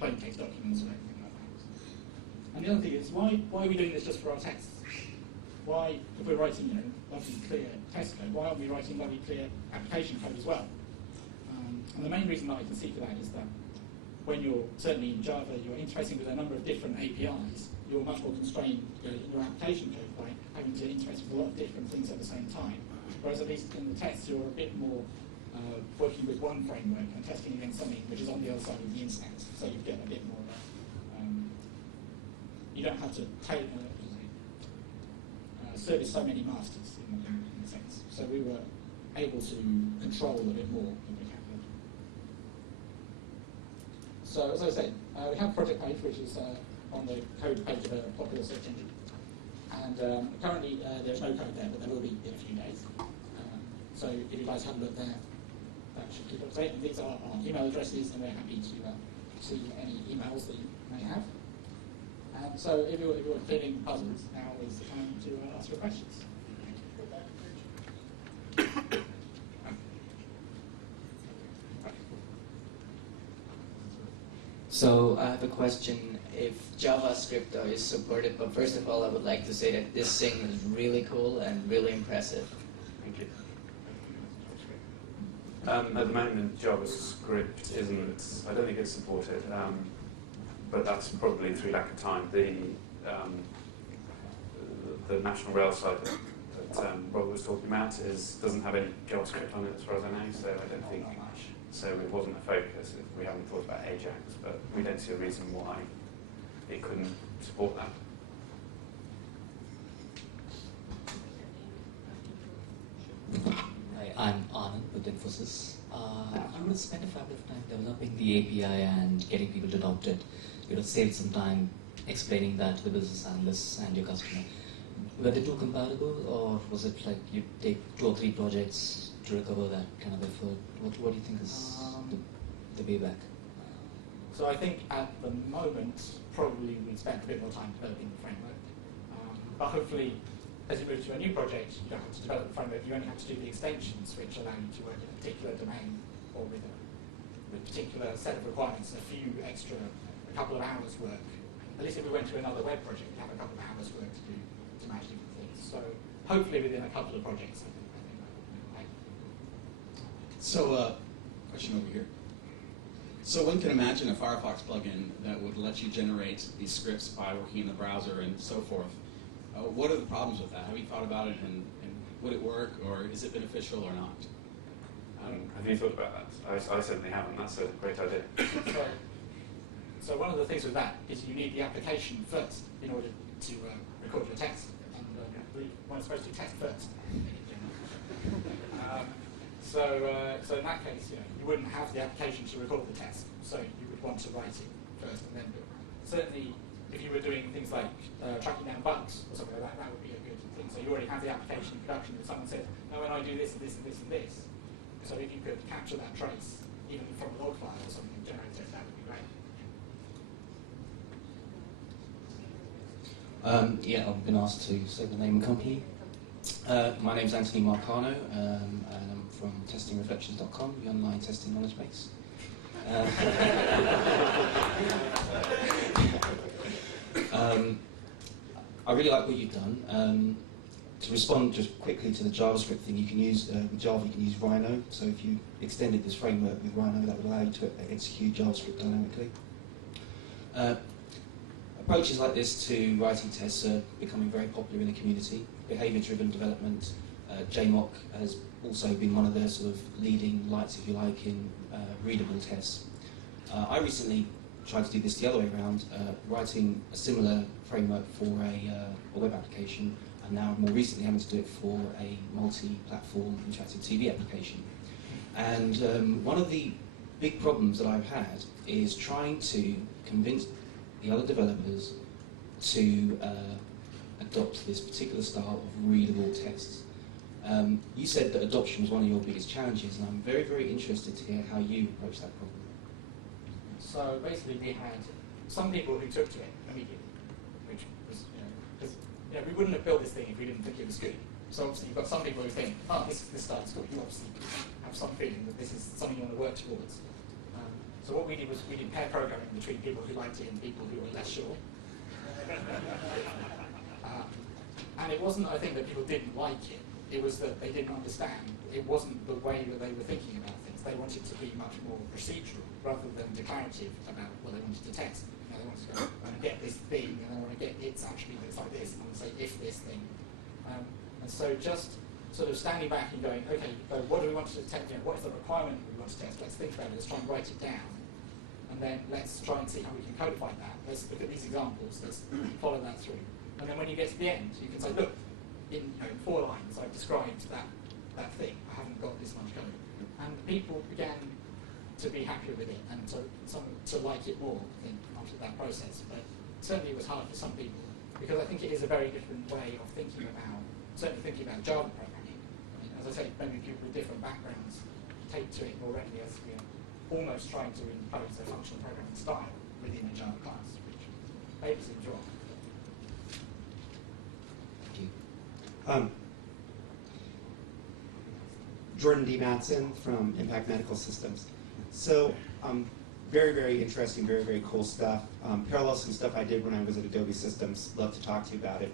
plain text documents or anything like that. And the other thing is, why are we doing this just for our tests? Why, if we're writing lovely clear test code, why aren't we writing lovely clear application code as well? And the main reason that I can see for that is that when you're, certainly in Java, you're interfacing with a number of different APIs, you're much more constrained in your application code by having to interface with a lot of different things at the same time. Whereas at least in the tests, you're a bit more working with one framework and testing against something which is on the other side of the internet, so you get a bit more of a, you don't have to service so many masters in a sense. So we were able to control a bit more than we can. So as I said, we have a project page which is on the code page of a popular search engine. And currently there's no code there, but there will be in a few days. So if you guys have a look there, that should keep up to date. And these are our email addresses, and we're happy to see any emails that you may have. And so if you're feeling puzzled, now is the time to ask your questions. So I have a question. If JavaScript is supported, but first of all, I would like to say that this thing is really cool and really impressive. Thank you. At the moment, JavaScript isn't, I don't think it's supported, but that's probably through lack of time. The National Rail site that Rob was talking about doesn't have any JavaScript on it as far as I know, so I don't think, so it wasn't a focus. We haven't thought about Ajax, but we don't see a reason why it couldn't support that. Hi, I'm Anand with Infosys. You would spend a fair bit of time developing the API and getting people to adopt it. You would save some time explaining that to the business analysts and your customer. Were the two compatible, or was it like you take 2 or 3 projects to recover that kind of effort? What do you think is the payback? So I think at the moment, probably we'd spend a bit more time developing the framework. But hopefully, as you move to a new project, you don't have to develop the framework, you only have to do the extensions which allow you to work in a particular domain or with a particular set of requirements, a couple of hours work. At least if we went to another web project, we'd have a couple of hours work to do to match different things. So hopefully within a couple of projects, I think that would be okay. So, question over here. So one can imagine a Firefox plugin that would let you generate these scripts by working in the browser and so forth. What are the problems with that? Have you thought about it, and would it work, or is it beneficial or not? Have you thought about that? I certainly haven't. That's a great idea. So one of the things with that is you need the application first in order to record your text. And one's supposed to test first. So in that case, you wouldn't have the application to record the test. So you would want to write it first and then do it. Certainly, if you were doing things like tracking down bugs or something like that, that would be a good thing. So you already have the application in production, and someone says, "No, when I do this and this and this and this." So if you could capture that trace, even from a log file or something, generate it, that would be great. Yeah, I've been asked to say the name and company. My name's Anthony Marcano, and I'm from testingreflections.com, the online testing knowledge base. I really like what you've done. To respond just quickly to the JavaScript thing, you can use, with Java you can use Rhino, so if you extended this framework with Rhino, that would allow you to execute JavaScript dynamically. Approaches like this to writing tests are becoming very popular in the community. Behavior-driven development, JMock has also been one of the sort of leading lights, if you like, in readable tests. I recently tried to do this the other way around, writing a similar framework for a web application, and now more recently having to do it for a multi-platform interactive TV application. And one of the big problems that I've had is trying to convince the other developers to adopt this particular style of readable tests. You said that adoption was one of your biggest challenges, and I'm very, very interested to hear how you approach that problem. So basically we had some people who took to it immediately, which was, because we wouldn't have built this thing if we didn't think it was good. So obviously you've got some people who think, oh, this style is good. You obviously have some feeling that this is something you want to work towards. So what we did was we did pair programming between people who liked it and people who were less sure. And it wasn't, I think, that people didn't like it. It was that they didn't understand. It wasn't the way that they were thinking about things. They wanted to be much more procedural rather than declarative about what they wanted to test. They wanted to go, I want to get this thing, and I want to get its attribute that's like this, and I want to say if this thing. And so just sort of standing back and going, okay, so what do we want to test? What is the requirement we want to test? Let's think about it. Let's try and write it down. And then let's try and see how we can codify that. Let's look at these examples. Let's follow that through. And then when you get to the end, you can say, look, in 4 lines, I've described that thing. I haven't got this much code. And people began to be happier with it and to like it more, I think, after that process. But certainly it was hard for some people, because I think it is a very different way of thinking about, certainly thinking about Java programming. I mean, as I say, maybe people with different backgrounds take to it more readily as we are almost trying to impose a functional programming style within a Java class, which they just enjoy. Thank you. Jordan D. Mattson from Impact Medical Systems. So, very, very interesting, very, very cool stuff. Parallels some stuff I did when I was at Adobe Systems. Love to talk to you about it.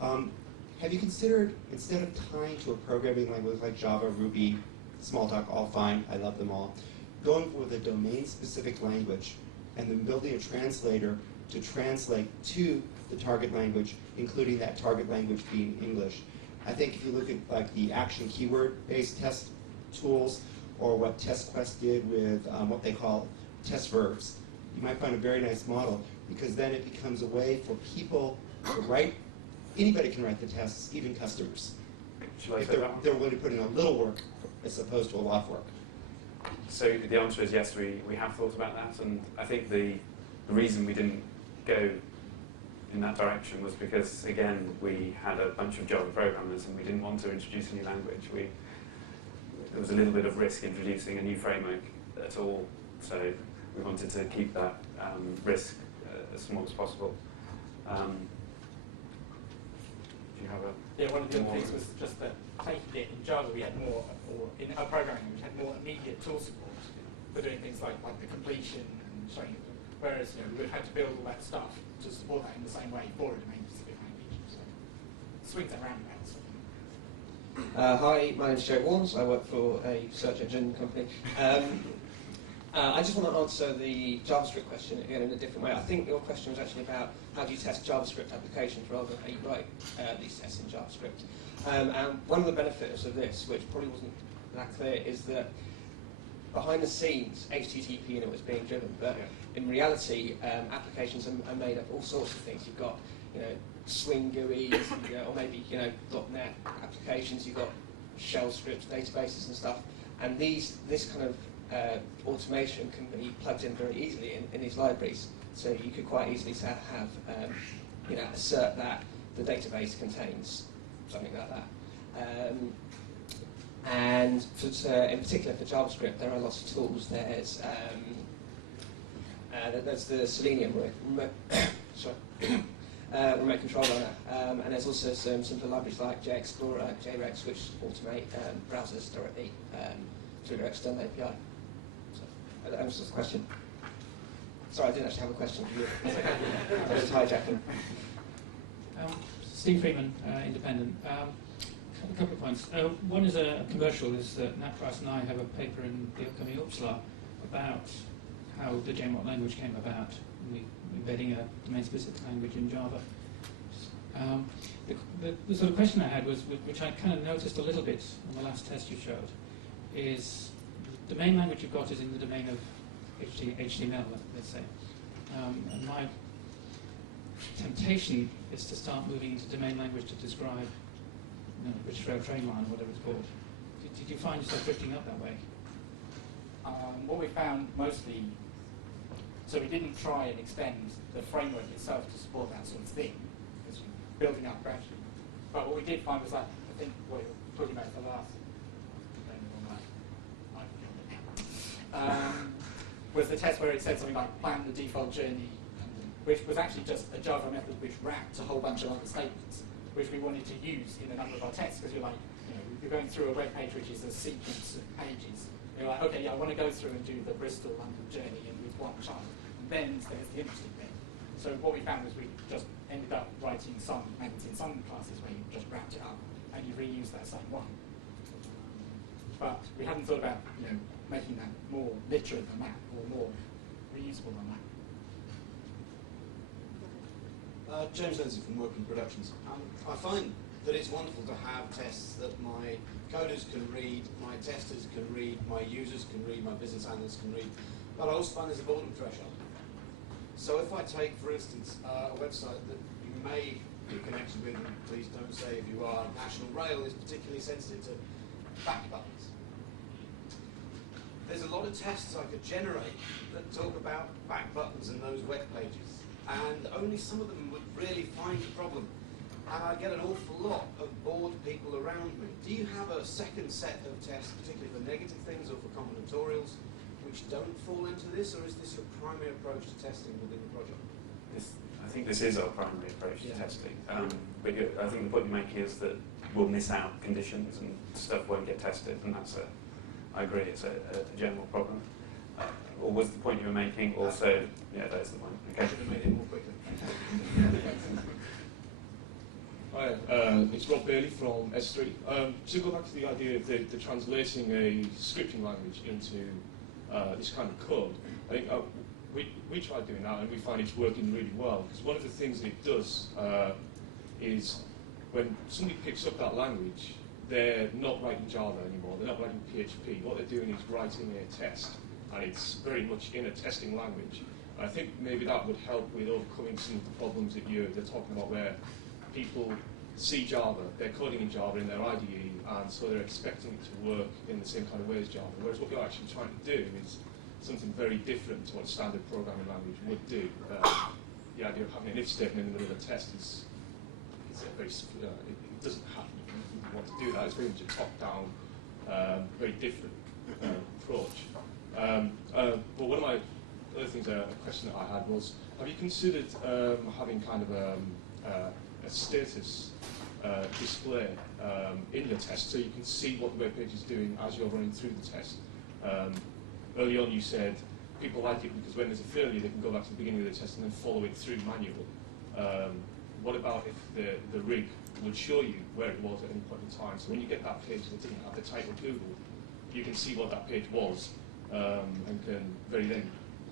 Have you considered, instead of tying to a programming language like Java, Ruby, Smalltalk, all fine, I love them all, going with a domain-specific language and then building a translator to translate to the target language, including that target language being English? I think if you look at like the action keyword-based test tools, or what TestQuest did with what they call test verbs, you might find a very nice model, because then it becomes a way for people to write. Anybody can write the tests, even customers, if they're willing to put in a little work as opposed to a lot of work. So the answer is yes, we have thought about that, and I think the reason we didn't go in that direction was because, again, we had a bunch of Java programmers and we didn't want to introduce a new language. There was a little bit of risk introducing a new framework at all, so we wanted to keep that risk as small as possible. Do you have a... Yeah, one of the other things was just that taking it in Java, we had more, or in our programming, we had more immediate tool support for doing things like the completion and showing, whereas we would have had to build all that stuff to support that in the same way for a domain-specific language. So swings and roundabouts. Hi, my name's Joe Warnes. I work for a search engine company. I just want to answer the JavaScript question again in a different way. I think your question was actually about how do you test JavaScript applications rather than how you write these tests in JavaScript. And one of the benefits of this, which probably wasn't that clear, is that behind the scenes, HTTP unit was being driven, but in reality, applications are made up of all sorts of things. You've got, Swing GUIs, or maybe, .NET applications. You've got shell scripts, databases, and stuff. And this kind of automation can be plugged in very easily in these libraries. So you could quite easily have, assert that the database contains something like that. And in particular for JavaScript, there are lots of tools. There's the Selenium remote control runner. And there's also some simple libraries like JExplorer, JRex, which automate browsers directly through their external API. So that answers the question. Sorry, I didn't actually have a question for you. I was hijacking. Steve Freeman, Independent. A couple of points. One is a commercial, is that Nat Price and I have a paper in the upcoming Uppsala about how the JMOT language came about, embedding a domain-specific language in Java. The sort of question I had was, which I kind of noticed a little bit on the last test you showed, is the main language you've got is in the domain of HTML, let's say. And my temptation is to start moving into domain language to describe British Rail train line, whatever it's called. Did you find yourself drifting up that way? What we found mostly, so we didn't try and extend the framework itself to support that sort of thing, because you're building up gradually. But what we did find was that, I think what you were talking about the last, was the test where it said something like plan the default journey, which was actually just a Java method which wrapped a whole bunch of other statements, which we wanted to use in a number of our tests, because you're like, you're going through a web page which is a sequence of pages. You're like, okay, yeah, I want to go through and do the Bristol-London journey and with one child. And then there's the interesting bit. So what we found was we just ended up writing some methods in some classes where you just wrapped it up and you reuse that same one. But we hadn't thought about, making that more literate than that, or more reusable than that. James Lindsay from Working Productions. I find that it's wonderful to have tests that my coders can read, my testers can read, my users can read, my business analysts can read, but I also find there's a boredom threshold. So if I take, for instance, a website that you may be connected with, and please don't say if you are, National Rail is particularly sensitive to back buttons. There's a lot of tests I could generate that talk about back buttons and those web pages, and only some of them would really find the problem. And I get an awful lot of bored people around me. Do you have a second set of tests, particularly for negative things or for combinatorials, which don't fall into this, or is this your primary approach to testing within the project? I think this is our primary approach to testing. But I think the point you're making is that we'll miss out conditions and stuff won't get tested, and I agree, it's a general problem. Or was the point you were making also, yeah, that's the point. Okay. I should have made it more quickly. Hi, it's Rob Bailey from S3. To go back to the idea of the translating a scripting language into this kind of code, I think we tried doing that and we find it's working really well, because one of the things that it does is when somebody picks up that language, they're not writing Java anymore, they're not writing PHP. What they're doing is writing a test, and it's very much in a testing language. I think maybe that would help with overcoming some of the problems that they're talking about, where people see Java, they're coding in Java in their IDE, and so they're expecting it to work in the same kind of way as Java. Whereas what you're actually trying to do is something very different to what a standard programming language would do. The idea of having an if statement in the middle of a test is a very, it doesn't happen. If you want to do that, it's very much a top-down, very different approach. But one of my other things, a question that I had was, have you considered having kind of a status display in the test, so you can see what the web page is doing as you're running through the test? Early on you said people like it because when there's a failure they can go back to the beginning of the test and then follow it through manually. What about if the rig would show you where it was at any point in time, so when you get that page that didn't have the title Google, you can see what that page was and can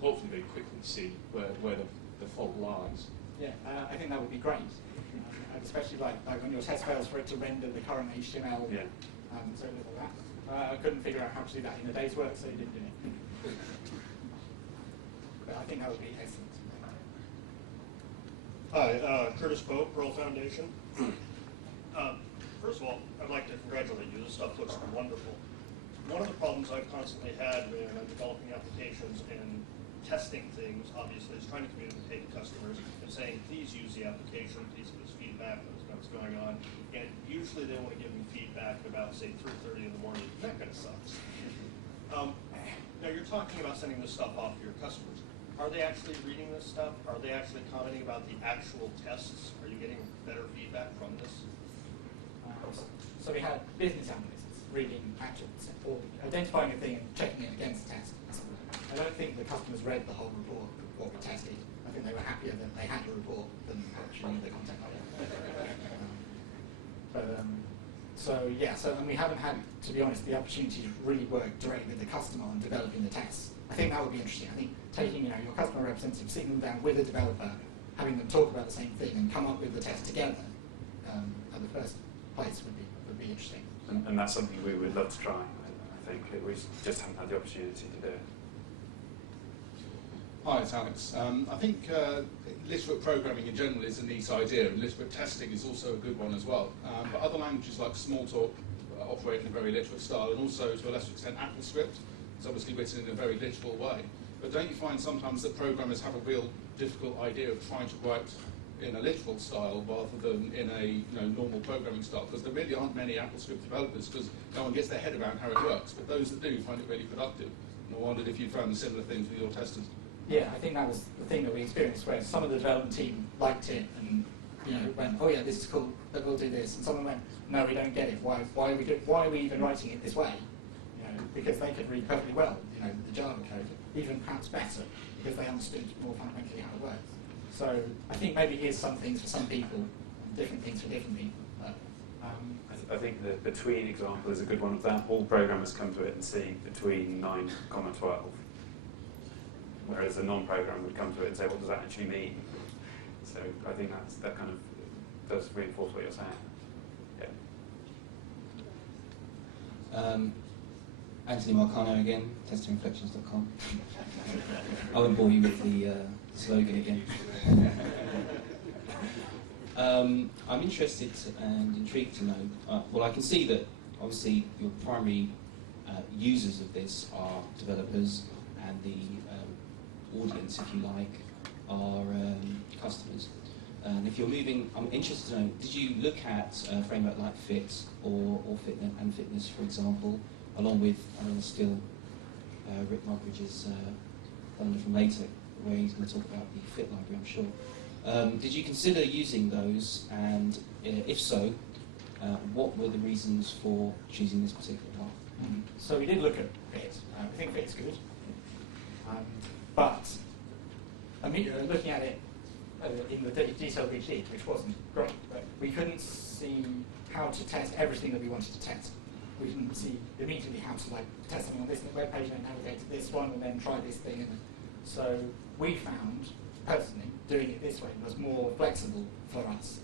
hopefully very quickly see where the fault lies. Yeah, I think that would be great. Especially like when your test fails for it to render the current HTML, so little that. I couldn't figure out how to do that in a day's work, so you didn't do it. But I think that would be excellent. Hi, Curtis Pope, Pearl Foundation. First of all, I'd like to congratulate you. This stuff looks wonderful. One of the problems I've constantly had when I'm developing applications and testing things, obviously, is trying to communicate to customers and saying, please use the application, please give us feedback, let us know what's going on. And usually they want to give me feedback about, say, 3:30 in the morning. That kind of sucks. Now, you're talking about sending this stuff off to your customers. Are they actually reading this stuff? Are they actually commenting about the actual tests? Are you getting better feedback from this? So we had business analysts reading actual or identifying a thing and checking it against the test. I don't think the customers read the whole report of what we tested. I think they were happier that they had the report than actually the content of it. And we haven't had, to be honest, the opportunity to really work directly with the customer on developing the tests. I think that would be interesting. I think taking your customer representative, sitting them down with a developer, having them talk about the same thing and come up with the test together at the first place would be interesting. And that's something we would love to try. I think we just haven't had the opportunity to do it. Hi, it's Alex. I think literate programming in general is a neat idea, and literate testing is also a good one as well. But other languages like Smalltalk operate in a very literate style, and also to a lesser extent AppleScript is obviously written in a very literal way. But don't you find sometimes that programmers have a real difficult idea of trying to write in a literal style rather than in a normal programming style? Because there really aren't many AppleScript developers, because no one gets their head around how it works. But those that do find it really productive. And I wondered if you found similar things with your testers. Yeah, I think that was the thing that we experienced, where some of the development team liked it and went, oh yeah, this is cool, but we'll do this. And someone went, no, we don't get it. Why are we even writing it this way? Because they could read perfectly well, the Java code, even perhaps better, because they understood more fundamentally how it works. So I think maybe it is some things for some people, and different things for different people. But, I think the between example is a good one of that. All programmers come to it and see between 9, 12. Whereas a non-programmer would come to it and say, what does that actually mean? So I think that kind of does reinforce what you're saying. Yeah. Anthony Marcano again, testingreflections.com. I won't bore you with the slogan again. I'm interested and intrigued to know, well, I can see that obviously your primary users of this are developers, and the audience, if you like, are customers. And if you're moving, I'm interested to know, did you look at a framework like Fit or Fitness, for example, along with, still Rick Moggridge's thunder from LTAC, where he's going to talk about the Fit library, I'm sure. Did you consider using those, and if so, what were the reasons for choosing this particular path? So we did look at Fit. I think Fit's good. But looking at it in the detail we did, which wasn't great, but we couldn't see how to test everything that we wanted to test. We didn't see immediately how to test something on this web page and then navigate to this one and then try this thing. And so we found, personally, doing it this way was more flexible for us.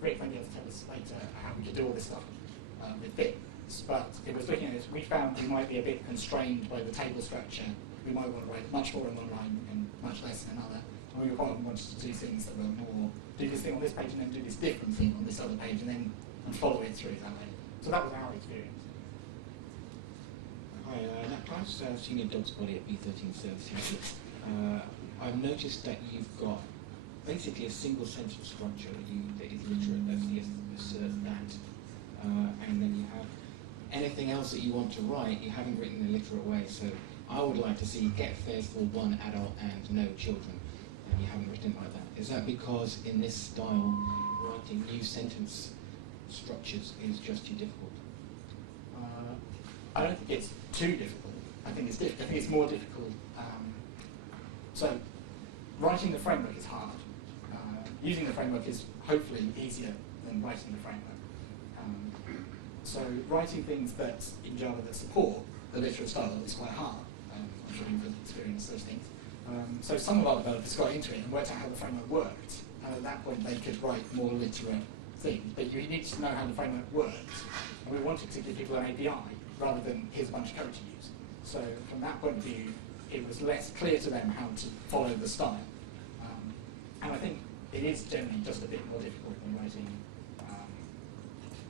Rick may be able to tell us later how we could do all this stuff with Fit. But it was looking at it, we found we might be a bit constrained by the table structure. We might want to write much more in one line and much less in another. And we quite wanted to do things that were more, do this thing on this page and then do this different thing on this other page and follow it through that way. So that was our experience. Hi, Nat Price, Senior Dogs Body at B13 Services. I've noticed that you've got basically a single sentence structure that is literate, that's yes, assert that. And then you have anything else that you want to write, you haven't written in a literate way. So I would like to see get fares for one adult and no children, and you haven't written it like that. Is that because in this style, writing new sentence structures is just too difficult? I don't think it's too difficult. I think it's more difficult. So writing the framework is hard. Using the framework is hopefully easier than writing the framework. So writing things that in Java that support the literate style is quite hard. I'm sure you've experienced those things. So some of our developers got into it and worked out how the framework worked, and at that point they could write more literate things. But you needed to know how the framework works, and we wanted to give people an API rather than here's a bunch of code to use. So from that point of view, it was less clear to them how to follow the style. And I think it is generally just a bit more difficult than writing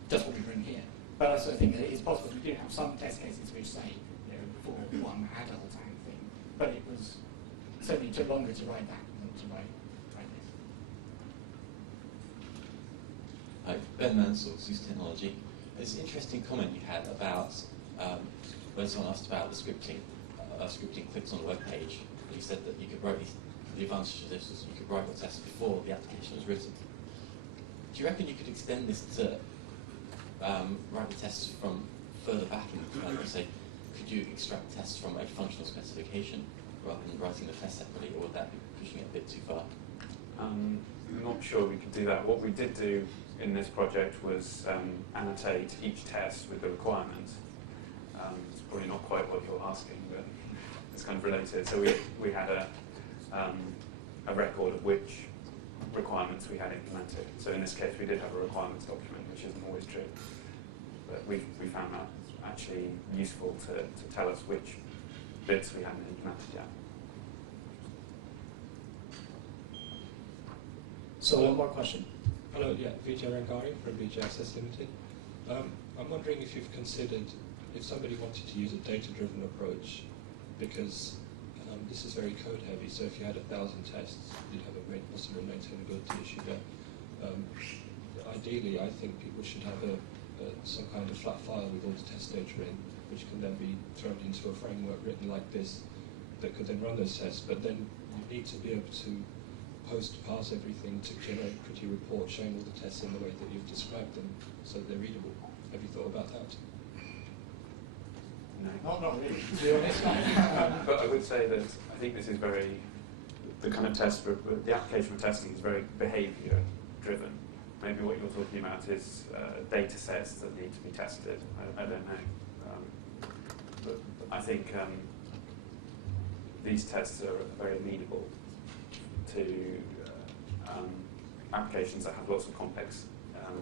just what we bring here. But I also think that it is possible. We do have some test cases which say, for one adult and thing. But it was certainly took longer to write that than to write this. Hi, Ben Mansell, Zeus Technology. There's an interesting comment you had about when someone asked about the scripting scripting clicks on a web page, you said that you could write the advantage of this is you could write your test before the application was written. Do you reckon you could extend this to write the tests from further back in the development? Say, could you extract tests from a functional specification rather than writing the test separately, or would that be pushing it a bit too far? I'm not sure we could do that. What we did do in this project was annotate each test with the requirements. It's probably not quite what you're asking, but it's kind of related. So we had a record of which requirements we had implemented. So in this case, we did have a requirements document, which isn't always true. But we found that actually useful to tell us which bits we hadn't implemented yet. So one more question. Hello, yeah, Vijay Rangari from Vijay Access Limited. I'm wondering if you've considered, if somebody wanted to use a data-driven approach, because this is very code-heavy, so if you had 1,000 tests, you'd have a possible maintainability issue there. Ideally, I think people should have some kind of flat file with all the test data in, which can then be thrown into a framework written like this that could then run those tests, but then you need to be able to pass everything to generate a pretty report showing all the tests in the way that you've described them, so they're readable. Have you thought about that? No. Not really, to be honest. But I would say that I think this is the kind of test, the application for testing is very behaviour driven. Maybe what you're talking about is data sets that need to be tested. I don't know. But I think these tests are very amenable to applications that have lots of complex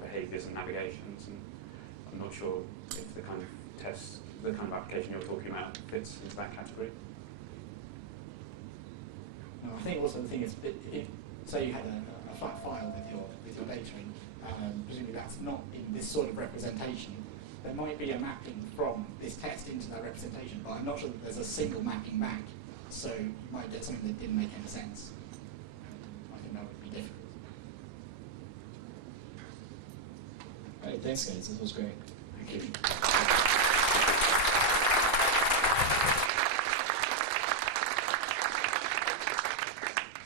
behaviours and navigations, and I'm not sure if the kind of tests, the kind of application you're talking about fits into that category. I think also the thing is, say you had a flat file with your data in, presumably that's not in this sort of representation. There might be a mapping from this test into that representation, but I'm not sure that there's a single mapping back, so you might get something that didn't make any sense. I think that would be different. All right, thanks guys, this was great. Thank you.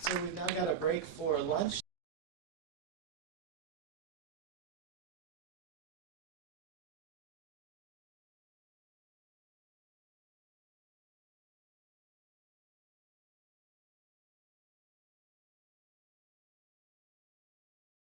So we've now got a break for lunch.